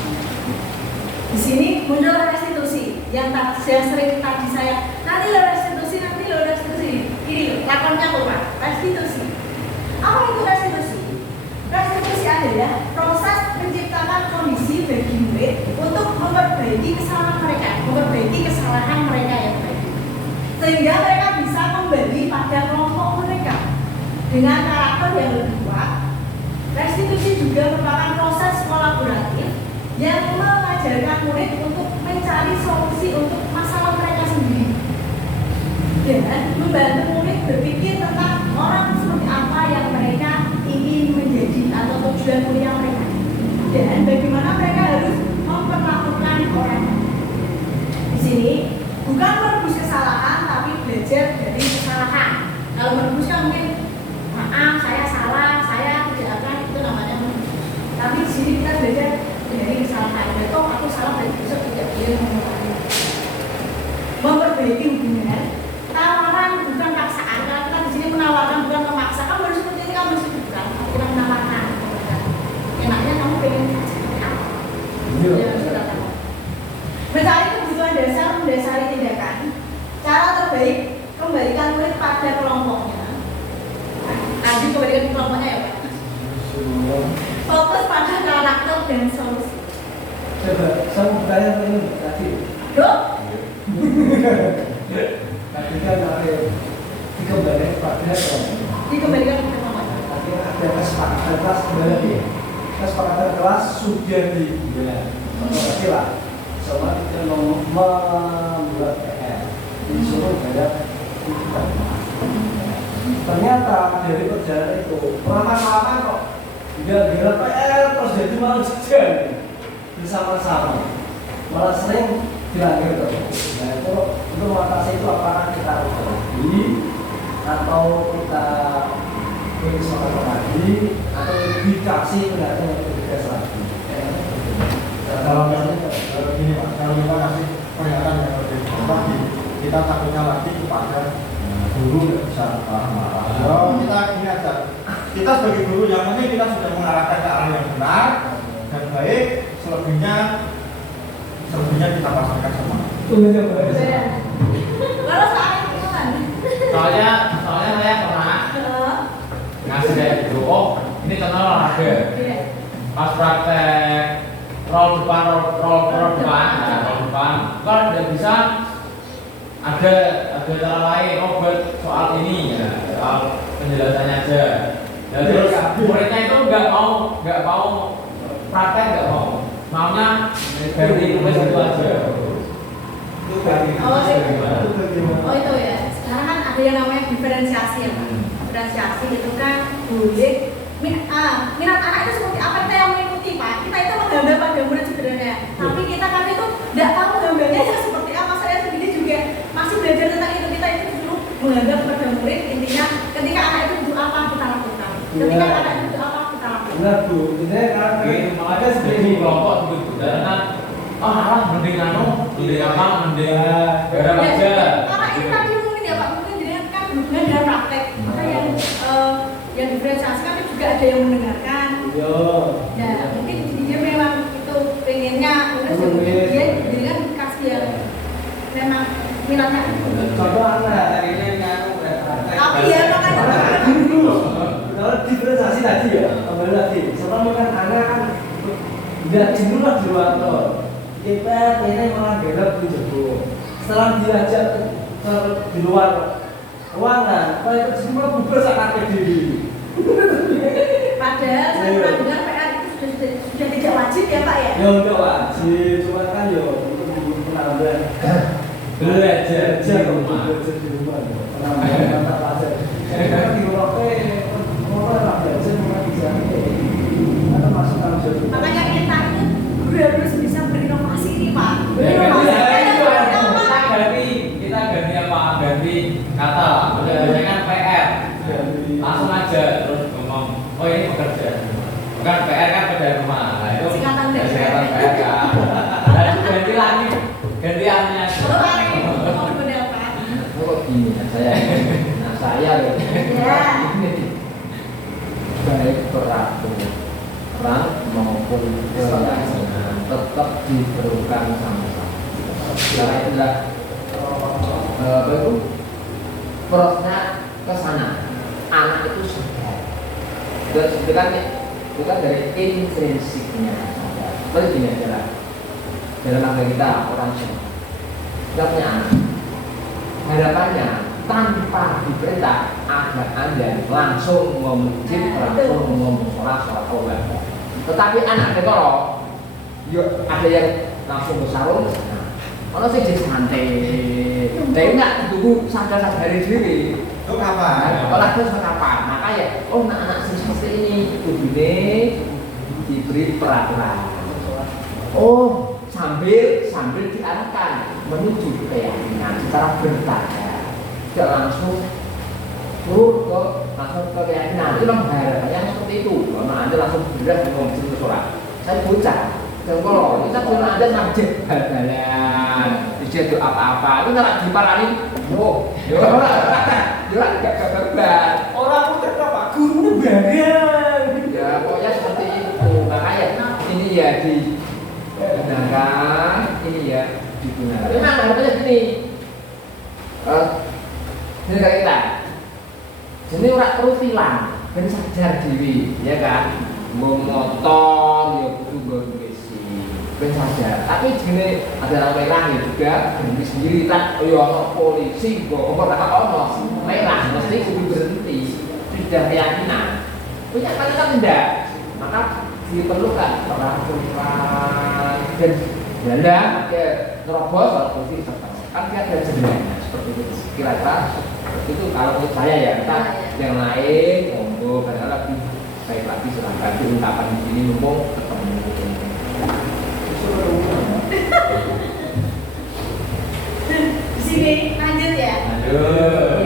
Di sini muncul restitusi yang sering tadi saya nanti lo restitusi. Ini loh, lakonnya apa Pak? Restitusi. Apa itu restitusi? Restitusi adalah proses menciptakan kondisi bagi murid untuk memperbaiki kesalahan mereka yang baik, sehingga mereka bisa kembali pada kelompok mereka dengan karakter yang lebih kuat. Restitusi juga merupakan proses kolaboratif yang mengajarkan murid untuk mencari solusi untuk masalah mereka sendiri dan membantu murid berpikir tentang orang seperti apa yang mereka ingin menjadi atau tujuan kuliah mereka dan bagaimana mereka harus memperlakukan orang. Di sini bukan merebus kesalahan tapi belajar dari kesalahan. Kalau merebus kan mungkin maaf saya salah, saya tidak akan, itu namanya merebus. Tapi di sini kita belajar dari kesalahan. Betul, aku salah dan besok tidak boleh mengulangi. Memperbaiki hubungan. Tawaran bukan paksaan. Kalau kita di sini menawarkan bukan memaksa. Kamu harus seperti ini, kamu harus bukan. Kita menawarkan. Enaknya kamu pengen seperti apa? Ya, sudah tahu. Mencari kebutuhan dasar mendasari tindakan. Cara terbaik kembalikan murid pada kelompoknya. Tadi kembalikan ke kelompoknya ya Pak. Fokus pada karakter dan solusi. Coba, saya mau bertanya ini tadi. Dok, Tadi kan ada dikembalikan pada kelompok. dikembalikan ke kelompoknya. Tadi ada kesepakatan kelas kembali. Kesepakatan kelas sudah dibuat. Oke lah. Soalnya kita mau membuat PR, disuruh bayar ujukan. Ternyata dari perjalanan itu lama-lama kok gara-gara PR terus jadi malu saja bersama-sama, malah sering dilanggar terus. Nah itu untuk mengatasi itu apakah kita harus berhenti atau kita bersama lagi atau dikasih pendataan yang berbeda lagi. Kalau gini Pak, kalau kita kasih pernyataan yang berbeda lagi, kita takutnya lagi kepada guru yang bisa marah-marah. Kalau kita ini aja, kita sebagai guru yang penting kita sudah mengarahkan ke arah yang benar dan baik. Selebihnya kita pastikan sama. Lalu saat itu kan? Soalnya saya pernah ngasih kayak gitu. Oh, ini contoh olahraga. Pas praktek roll depan, kalau tidak bisa ada cara lain. Oh, buat soal ini ya, soal penjelasannya aja. Ya, terus muridnya itu nggak mau praktek, nggak mau. Maunya dari tulis itu aja. Oh itu ya. Sekarang kan ada yang namanya diferensiasi ya Pak. Diferensiasi itu kan boleh minat anak itu seperti apa kita yang mengikuti Pak. Kita itu menggambar pada murid sebenarnya. Tapi kita kan itu tidak tahu gambarnya seperti apa. Saya sendiri juga masih belajar tentang itu. Kita itu dulu menggambar pada murid. Intinya ketika anak itu butuh apa kita lakukan. Ketika anak itu butuh apa kita lakukan. Benar Bu, ini kan Makanya seperti kelompok gitu. Karena mending garap aja. Karena ini tadi mungkin ya Pak, mungkin jadi kan berhubungan dengan praktek. Maka yang diferensiasi kan juga ada yang mendengarkan. Ya mungkin dia memang itu pengennya kan anak kan nggak jenuh lah di luar tol. Kita ini malah belok di jebol. Setelah diajak di luar ruangan, kalau itu semua bubar sakit diri. Padahal saya pernah dengar PR itu sudah tidak wajib ya Pak ya? Ya udah wajib, cuma kan ya untuk menambah Belajar di rumah. belajar di rumah ya. Penambahan mata pelajaran. Jadi kan di rumah mau lah belajar mau bisa atau masuk dalam jadwal. Makanya kita itu guru harus bisa berinovasi ini Pak. Kita ganti apa? Ganti kata. Biasanya kan PR. Langsung aja terus ngomong. Oh ini pekerjaan. Bukan PR kan kerja rumah. Nah itu Singkatan PR kan. Dan ganti lagi gantiannya. Kalau Pak mau model Pak. Kok gini ya saya? Nah saya loh. Ya. Baik peraturan maupun pelaksanaan tetap diperlukan sama-sama. Karena itulah apa itu prosesnya ke sana. Anak itu sadar. Itu kan dari intrinsiknya sadar. Tapi gini adalah dalam agama kita orang semua kita punya anak. Harapannya tanpa diperintah agar Anda langsung memuji, langsung ngomong sholat Allah. Tetapi anak dekoro, yuk ada yang langsung bersarung. Kalau sih jadi santai, tapi enggak tunggu sadar-sadari diri. Itu kapan? Kalau itu kapan? Makanya, oh anak-anak seperti ini kudune diberi peraturan. Oh, sambil diarahkan menuju keyakinan secara bertahap, tidak langsung langsung ke keyakinan. Itu memang harapannya seperti itu. Kalau Anda langsung berat ngomong di sholat, saya bocah. Dan kalau kita kalau Anda ngajak bal-balan, dijaduk apa-apa, itu nggak dipalani. Oh, ya gak berbal. Orang pun terdapat gurunya bagian. Ya pokoknya seperti itu. Makanya ini ya digunakan, ini ya digunakan. Memang harapannya gini. Ini kayak kita. Jadi orang perlu tilang, ben sadar diri, ya kan? Mau motor, ya kudu besi, ben sadar. Tapi gini ada lampu merah juga, berhenti sendiri kan? Oh ya polisi, kok merah merah, mesti kudu berhenti. Sudah keyakinan. Punya kan tidak, maka diperlukan peraturan dan dalam nerobos kalau polisi kan dia ada jendelanya seperti itu. Kira-kira itu kalau menurut saya ya, kita yang lain monggo karena lebih baik lagi silahkan diungkapkan di sini mumpung ketemu. Di sini lanjut ya.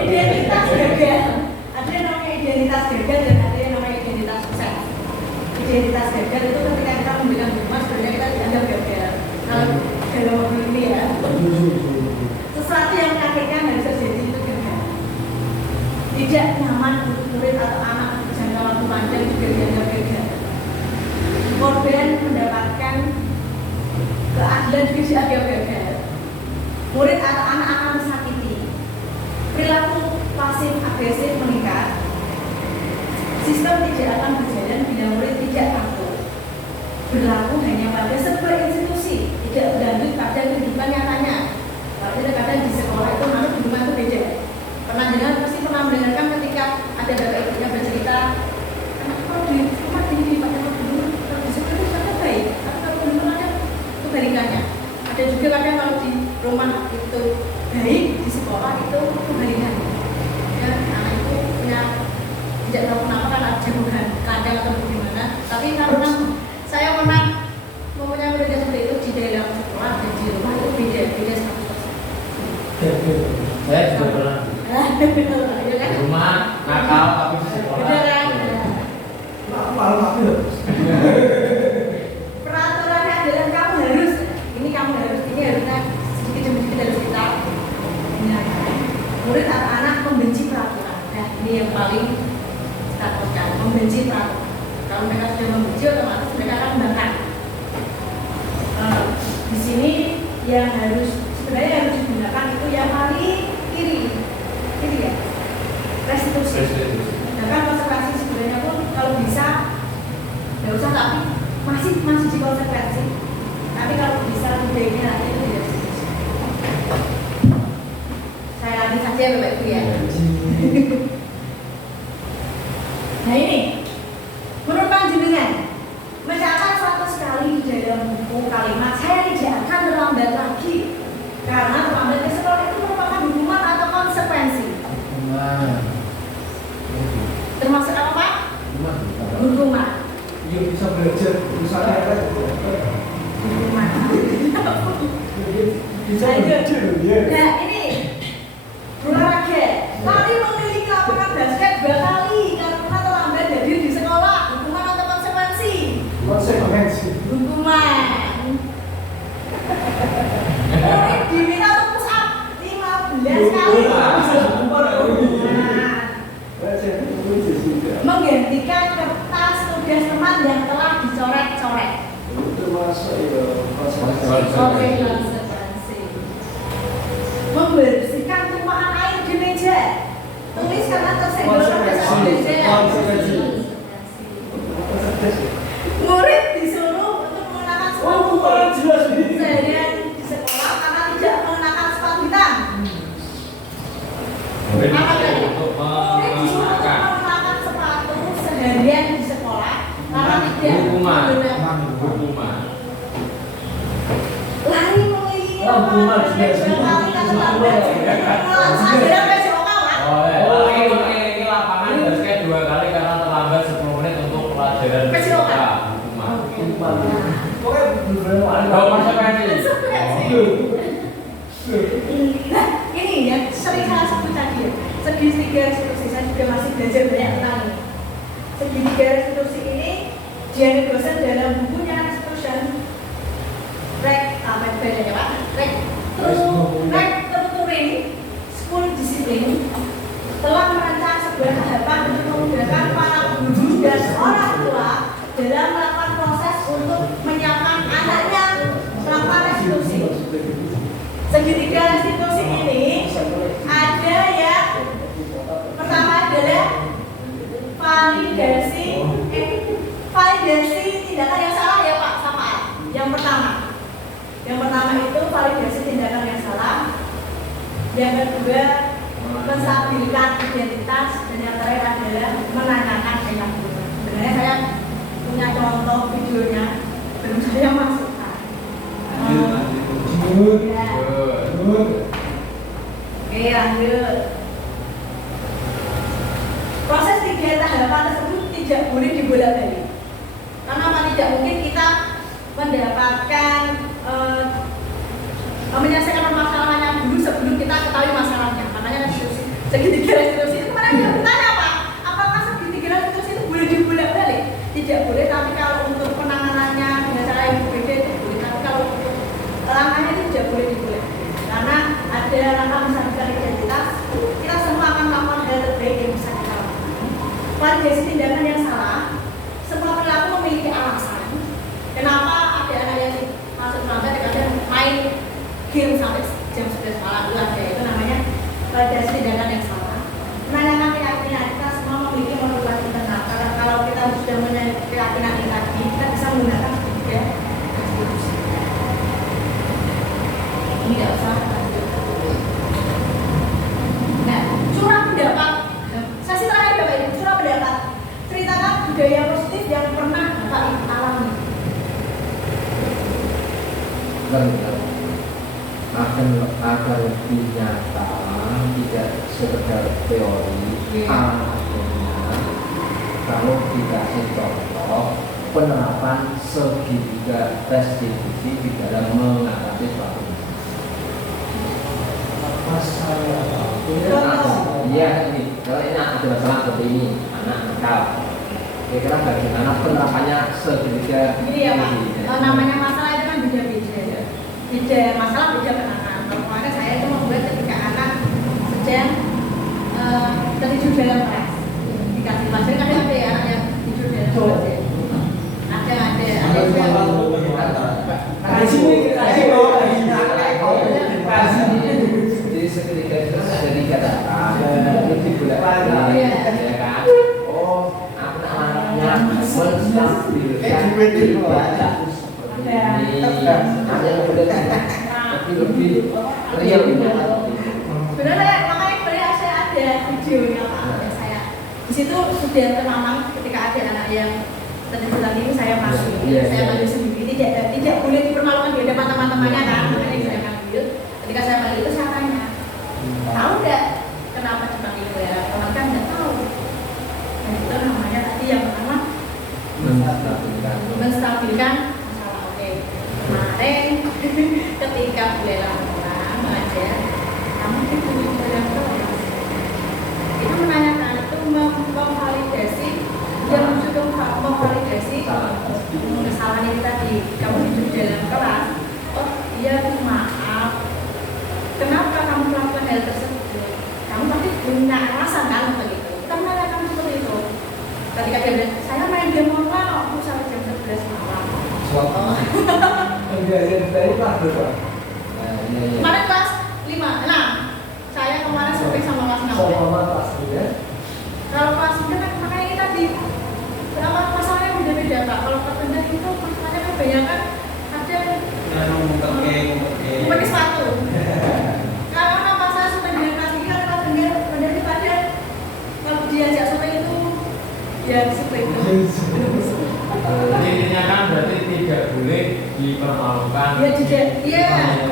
Identitas gagal. Ada yang namanya identitas gagal dan ada yang namanya identitas sukses. Identitas gagal itu ketika kita memberikan rumah sebenarnya kita dianggap gagal. Kalau dalam mobil ini ya, sesuatu yang kagetkan harus terjadi itu gagal. Tidak nyaman untuk murid atau anak jangka waktu panjang juga dianggap gagal. Korban mendapatkan keadilan juga dianggap gagal. Murid atau anak akan disakiti. Perilaku pasif agresif meningkat. Sistem tidak akan berjalan bila murid tidak patuh. Berlaku hanya pada sebuah institusi, tidak berlanjut pada kehidupan nyatanya. Kadang-kadang di sekolah itu menurut kehidupan itu beda. Pasti pernah mendengarkan ketika ada bapak ibunya bercerita, kalau di rumah ini pada dulu di sekolah itu sangat baik, tapi kalau di rumah ada kebalikannya. Ada juga kadang kalau di rumah itu baik, di sekolah itu kebalikannya. Ya, anak itu punya tidak tahu kenapa kan ada bukan kadang atau bagaimana, tapi karena saya pernah mempunyai murid yang seperti itu di dalam sekolah dan di rumah itu beda 100%. Saya juga pernah di rumah nakal tapi di sekolah. Malu aku ya. Peraturannya adalah kamu harus ini harusnya sedikit demi sedikit harus kita dengarkan. Murid atau anak membenci peraturan. Nah ini yang paling takutkan, membenci peraturan. Kalau mereka sudah membenci, otomatis mereka akan membangkang. Di sini yang sebenarnya harus digunakan itu yang paling kiri ya, restitusi. Sedangkan konservasi sebenarnya pun kalau bisa nggak usah satu tapi masih di konsekuensi. Tapi kalau bisa budayanya nanti itu tidak bisa. Saya lanjut saja ya Bapak Ibu ya. Nah ini, menurut panjenengan, misalkan suatu sekali di dalam buku kalimat saya tidak akan terlambat lagi karena terlambat ke sekolah itu merupakan hukuman atau konsekuensi. Termasuk apa Pak? Hukuman. Iya bisa belajar, misalnya apa? Hukuman. Bisa belajar, ya. Nah ini olahraga. Lari memiliki lapangan basket 2 kali karena terlambat hadir di sekolah. Hukuman atau konsekuensi? Konsekuensi. Hukuman. Murid diminta untuk push up 15 kali. Menggantikan kertas tugas teman yang telah dicoret-coret. Itu masuk ya Oke, konsekuensi. Membersihkan tumpahan air di meja. Tulis karena tersenggol pada meja. Konsekuensi. Murid disuruh untuk mengenakan sepatu jelas ini. seharian di sekolah karena tidak mengenakan sepatu hitam. Murid Apa tadi? untuk Murid disuruh untuk mengenakan mengenakan sepatu seharian di sekolah karena tidak hukuman. menggunakan Hukuman. lari mengelilingi Hukuman, lapangan jelas. basket 2 kali karena terlambat. Akhirnya PJOK kan? Oh, lari mengelilingi lapangan basket 2 kali karena terlambat 10 menit untuk pelajaran PJOK. fisika. Hukuman. Pokoknya bener-bener Oh, konsekuensi. Nah, ini yang sering saya sebut tadi ya, segitiga restitusi. Saya juga masih belajar banyak tentang ini. Segitiga restitusi ini Diana Dosen dalam bukunya Restitution bedanya Pak? Tutoring School Discipline telah merancang sebuah tahapan untuk memudahkan para guru dan orang tua dalam melakukan proses untuk menyiapkan anaknya melakukan restitusi. Segitiga restitusi ini ada yang pertama adalah validasi tindakan yang salah ya Pak sama A. Yang pertama itu validasi tindakan yang salah. Yang kedua menstabilkan identitas dan yang terakhir adalah menanyakan pengakuan. Sebenarnya saya punya contoh videonya belum saya masukkan. Ya. Oke lanjut. Proses 3 tahapan tersebut tidak boleh dibolak-balik. Karena apa tidak mungkin kita mendapatkan menyelesaikan permasalahannya dulu sebelum kita ketahui masalahnya. Makanya restitusi, segitiga restitusi itu mana dia bertanya apa? Apakah segitiga restitusi itu boleh dibolak-balik? Tidak boleh, tapi kalau untuk penanganannya dengan cara yang berbeda itu boleh. Tapi kalau untuk langkahnya itu tidak boleh dibolak-balik. Karena ada langkah menstabilkan identitas, kita semua akan melakukan hal terbaik yang bisa kita lakukan. Validasi tindakan yang salah, semua perilaku memiliki alasan. Kenapa ada anak yang masuk terlambat kadang main game sampai jam 11 malam itu ada, itu namanya validasi tindakan yang salah. Menanyakan keyakinan, kita semua memiliki motivasi internal. Karena kalau kita sudah memiliki keyakinan ini tadi, kita bisa menggunakan tiga restitusi. Ini tidak usah lanjut. Nah, curah pendapat. Sesi terakhir Bapak Ibu, curah pendapat. Ceritakan budaya positif yang pernah Bapak Ibu alami. agar lebih nyata, tidak sekedar teori. Akhirnya kalau dikasih contoh penerapan segitiga restitusi di dalam mengatasi suatu masalah. Iya ini, kalau ini ada masalah seperti ini, anak nakal. Kira-kira bagaimana penerapannya segitiga? Ini ya Pak, namanya masalah itu kan beda-beda. Beda masalah, beda penanganan. Kalau kemarin saya itu membuat ketika anak sedang tertidur dalam kelas, dikasih pelajaran kan ada ya anak yang tidur dalam kelas ya. Ada Jadi seketika itu ada 3 tahap, itu boleh ya kan? Oh, apa namanya? stabil Kayak duit itu aja. tapi lebih real Sebenarnya makanya sebenarnya saya ada videonya Pak. Saya di situ sudah tertanam ketika ada anak yang tadi bilang ini saya masuk, saya maju sendiri, tidak boleh dipermalukan di hadapan teman-temannya kan, makanya saya ambil. Ketika saya panggil itu saya tanya, tahu nggak kenapa dipanggil ya? Teman kan nggak tahu. Nah itu namanya tadi yang pertama menstabilkan masalah. Oke, kemarin ketika beliau orang mengajar, kamu itu dalam kelas, kita menanyakan itu memvalidasi, dia menunjukkan memvalidasi kesalahan ini tadi. Kamu duduk dalam kelas, oh iya maaf, kenapa kamu melakukan hal tersebut? Kamu pasti punya alasan kan begitu. Kita menanyakan seperti itu. Ketika dia bilang, saya main game online, aku sampai jam 11 malam. Dari kelas berapa? Kemarin kelas 5, 6. Saya kemarin sampai sama kelas 6. Sama kelas ya. Kalau kelas 9 makanya ini tadi berapa masalahnya beda-beda Pak. Kalau terkendali itu masalahnya kan banyak kan ada pakai sepatu. Karena masalah sampai dengan kelas 3 kalau terkendali pada kalau diajak sampai itu ya seperti itu. Intinya kan berarti tidak boleh dipermalukan. Ya tidak, iya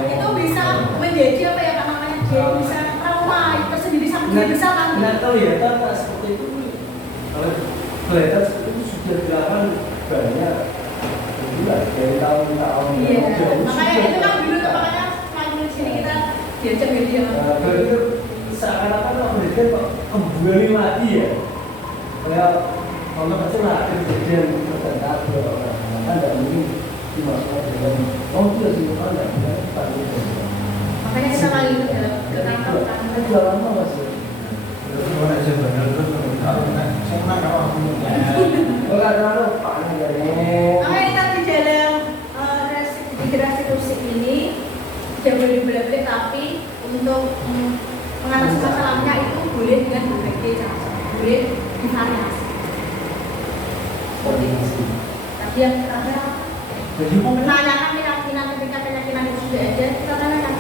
itu bisa menjadi apa ya Pak namanya dia bisa trauma tersendiri sama dia bisa kan. Nggak tahu ya, tak seperti itu. Kalau belajar seperti itu sudah dilakukan banyak bulan dari tahun-tahun. Iya, makanya itu kan dulu tuh makanya semakin di sini kita diajak media. Berarti itu seakan-akan kalau mereka kok kembali lagi ya. Kayak kalau pasti lah kejadian tertentu kan tidak mungkin dimasukkan dengan tidak dimasukkan dengan tanggung. Makanya kita lagi ke kantor kan. Itu sudah lama masih. Makanya kita di dalam restitusi ini tidak boleh boleh tapi untuk mengatasi masalahnya itu boleh dengan berbagai cara, boleh divariasi. Seperti itu. Tadi yang terakhir menanyakan keyakinan ketika keyakinan itu sudah ada, kita tanyakan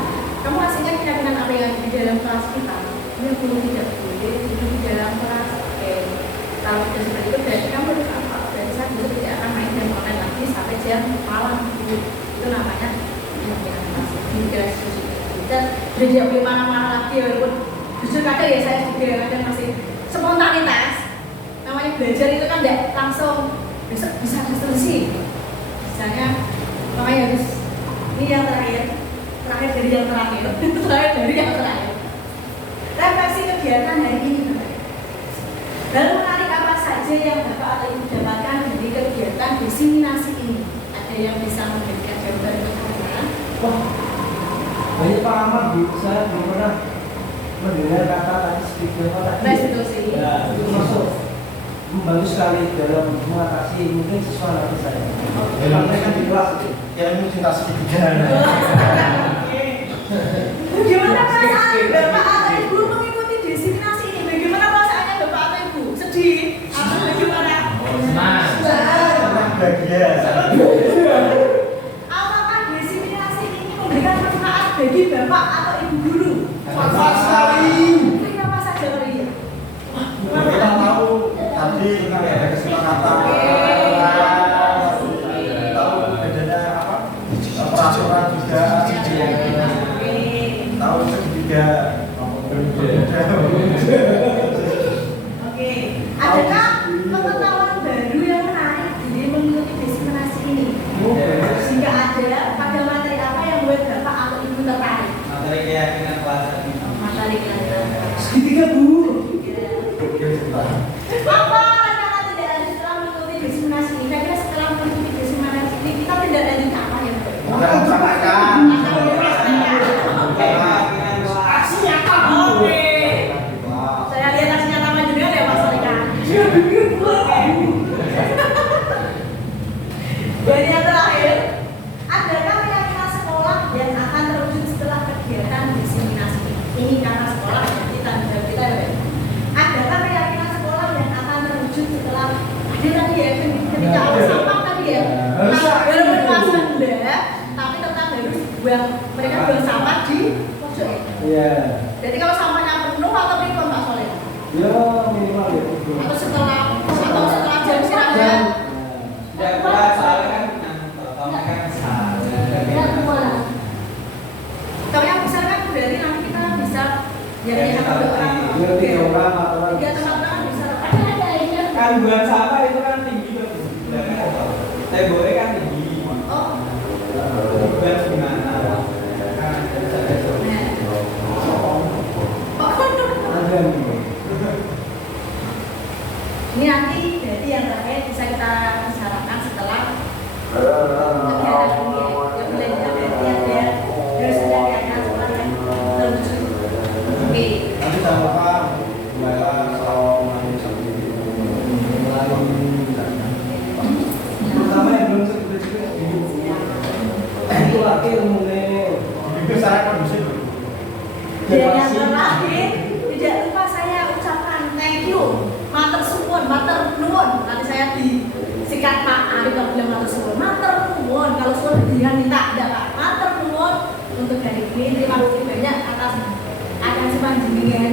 kamu aslinya keyakinan apa yang di dalam kelas kita? Ini boleh tidak boleh itu di dalam kelas. Kalau sudah seperti itu berarti kamu harus apa? Berarti saya bisa tidak akan main game online lagi sampai jam malam itu. Itu namanya keyakinan kelas di kelas kita sudah tidak boleh mana-mana lagi walaupun justru kadang ya saya juga kadang masih spontanitas. Namanya belajar itu kan tidak langsung besok bisa diskusi. Misalnya makanya harus ini yang terakhir dari yang terakhir terakhir dari yang terakhir refleksi kegiatan hari ini lalu menarik apa saja yang Bapak atau Ibu dapatkan dari kegiatan diseminasi ini. Ada yang bisa memberikan jawaban ke saya? Wah, banyak pengalaman Bu, saya belum pernah mendengar kata tadi speaker tadi. Restitusi. Ya, itu masuk membantu sekali dalam mengatasi mungkin siswa nanti saya. Karena kan di kelas itu. Yang ini cinta segitiga. Gimana perasaan Bapak atau Ibu mengikuti diseminasi ini? Bagaimana perasaannya Bapak atau Ibu? Sedih? Atau bagaimana? Senang. Bahagia. Apakah diseminasi ini memberikan manfaat bagi Bapak atau Ibu guru? Manfaat sekali. Ini apa saja kali ya? Kita tahu tadi ada kesepakatan. Tahu bedanya apa? Peraturan juga. Tahu segitiga. Oke, adakah pengetahuan baru yang menarik jadi mengikuti diseminasi ini? Sehingga ada pada materi apa yang membuat Bapak atau Ibu tertarik? Materi keyakinan kelas tadi. Materi keyakinan. Segitiga Bu. Apa rencana tidak lanjut setelah mengikuti diseminasi ini? Kira-kira setelah mengikuti diseminasi ini kita tidak lanjut apa ya? Bukan sampaikan. Aksi nyata. Oke. Saya lihat aksi nyata majunya ya Mas Rika. Dan yang terakhir, adakah keyakinan sekolah yang akan terwujud setelah kegiatan diseminasi ini? Karena sekolah jadi tanggung jawab kita ya. Adakah keyakinan sekolah yang akan terwujud setelah ada tadi ya ketika Harus walaupun kelas rendah, tapi tetap harus mereka buang sampah di pojok. Iya. Jadi kalau sampahnya penuh atau pripun Pak Soleh? Ya minimal ya. Atau setelah jam istirahat? Ya kelas soalnya kan contohnya kan besar. Enggak keluar. Kalau yang besar kan berarti nanti kita bisa Ya, yang kita orang. Ya 3 orang 4 orang. Tiga tempat kan bisa. Karena ada airnya. Kan buang sampah itu kan tinggi tuh. Temboknya kan tinggi. Oh, Buang gimana? Kan bisa besok. nah. Ada nih. Ini nanti jadi yang terakhir bisa kita bicarakan setelah kegiatan ini ya. Yang belajar berarti ada harus ada kegiatan sekolah yang terwujud. Oke. Nanti jangan lupa juara soal Pertama yang belum sebut-sebut itu laki umumnya besar kondusif. Dan yang terakhir tidak lupa saya ucapkan thank you, matur suwun, matur nuwun. Nanti saya disikat Pak Ari kalau bilang matur suwun, matur nuwun. Kalau suwun dia minta ada Pak, matur nuwun untuk hari ini. Terima kasih banyak atas atensi panjenengan.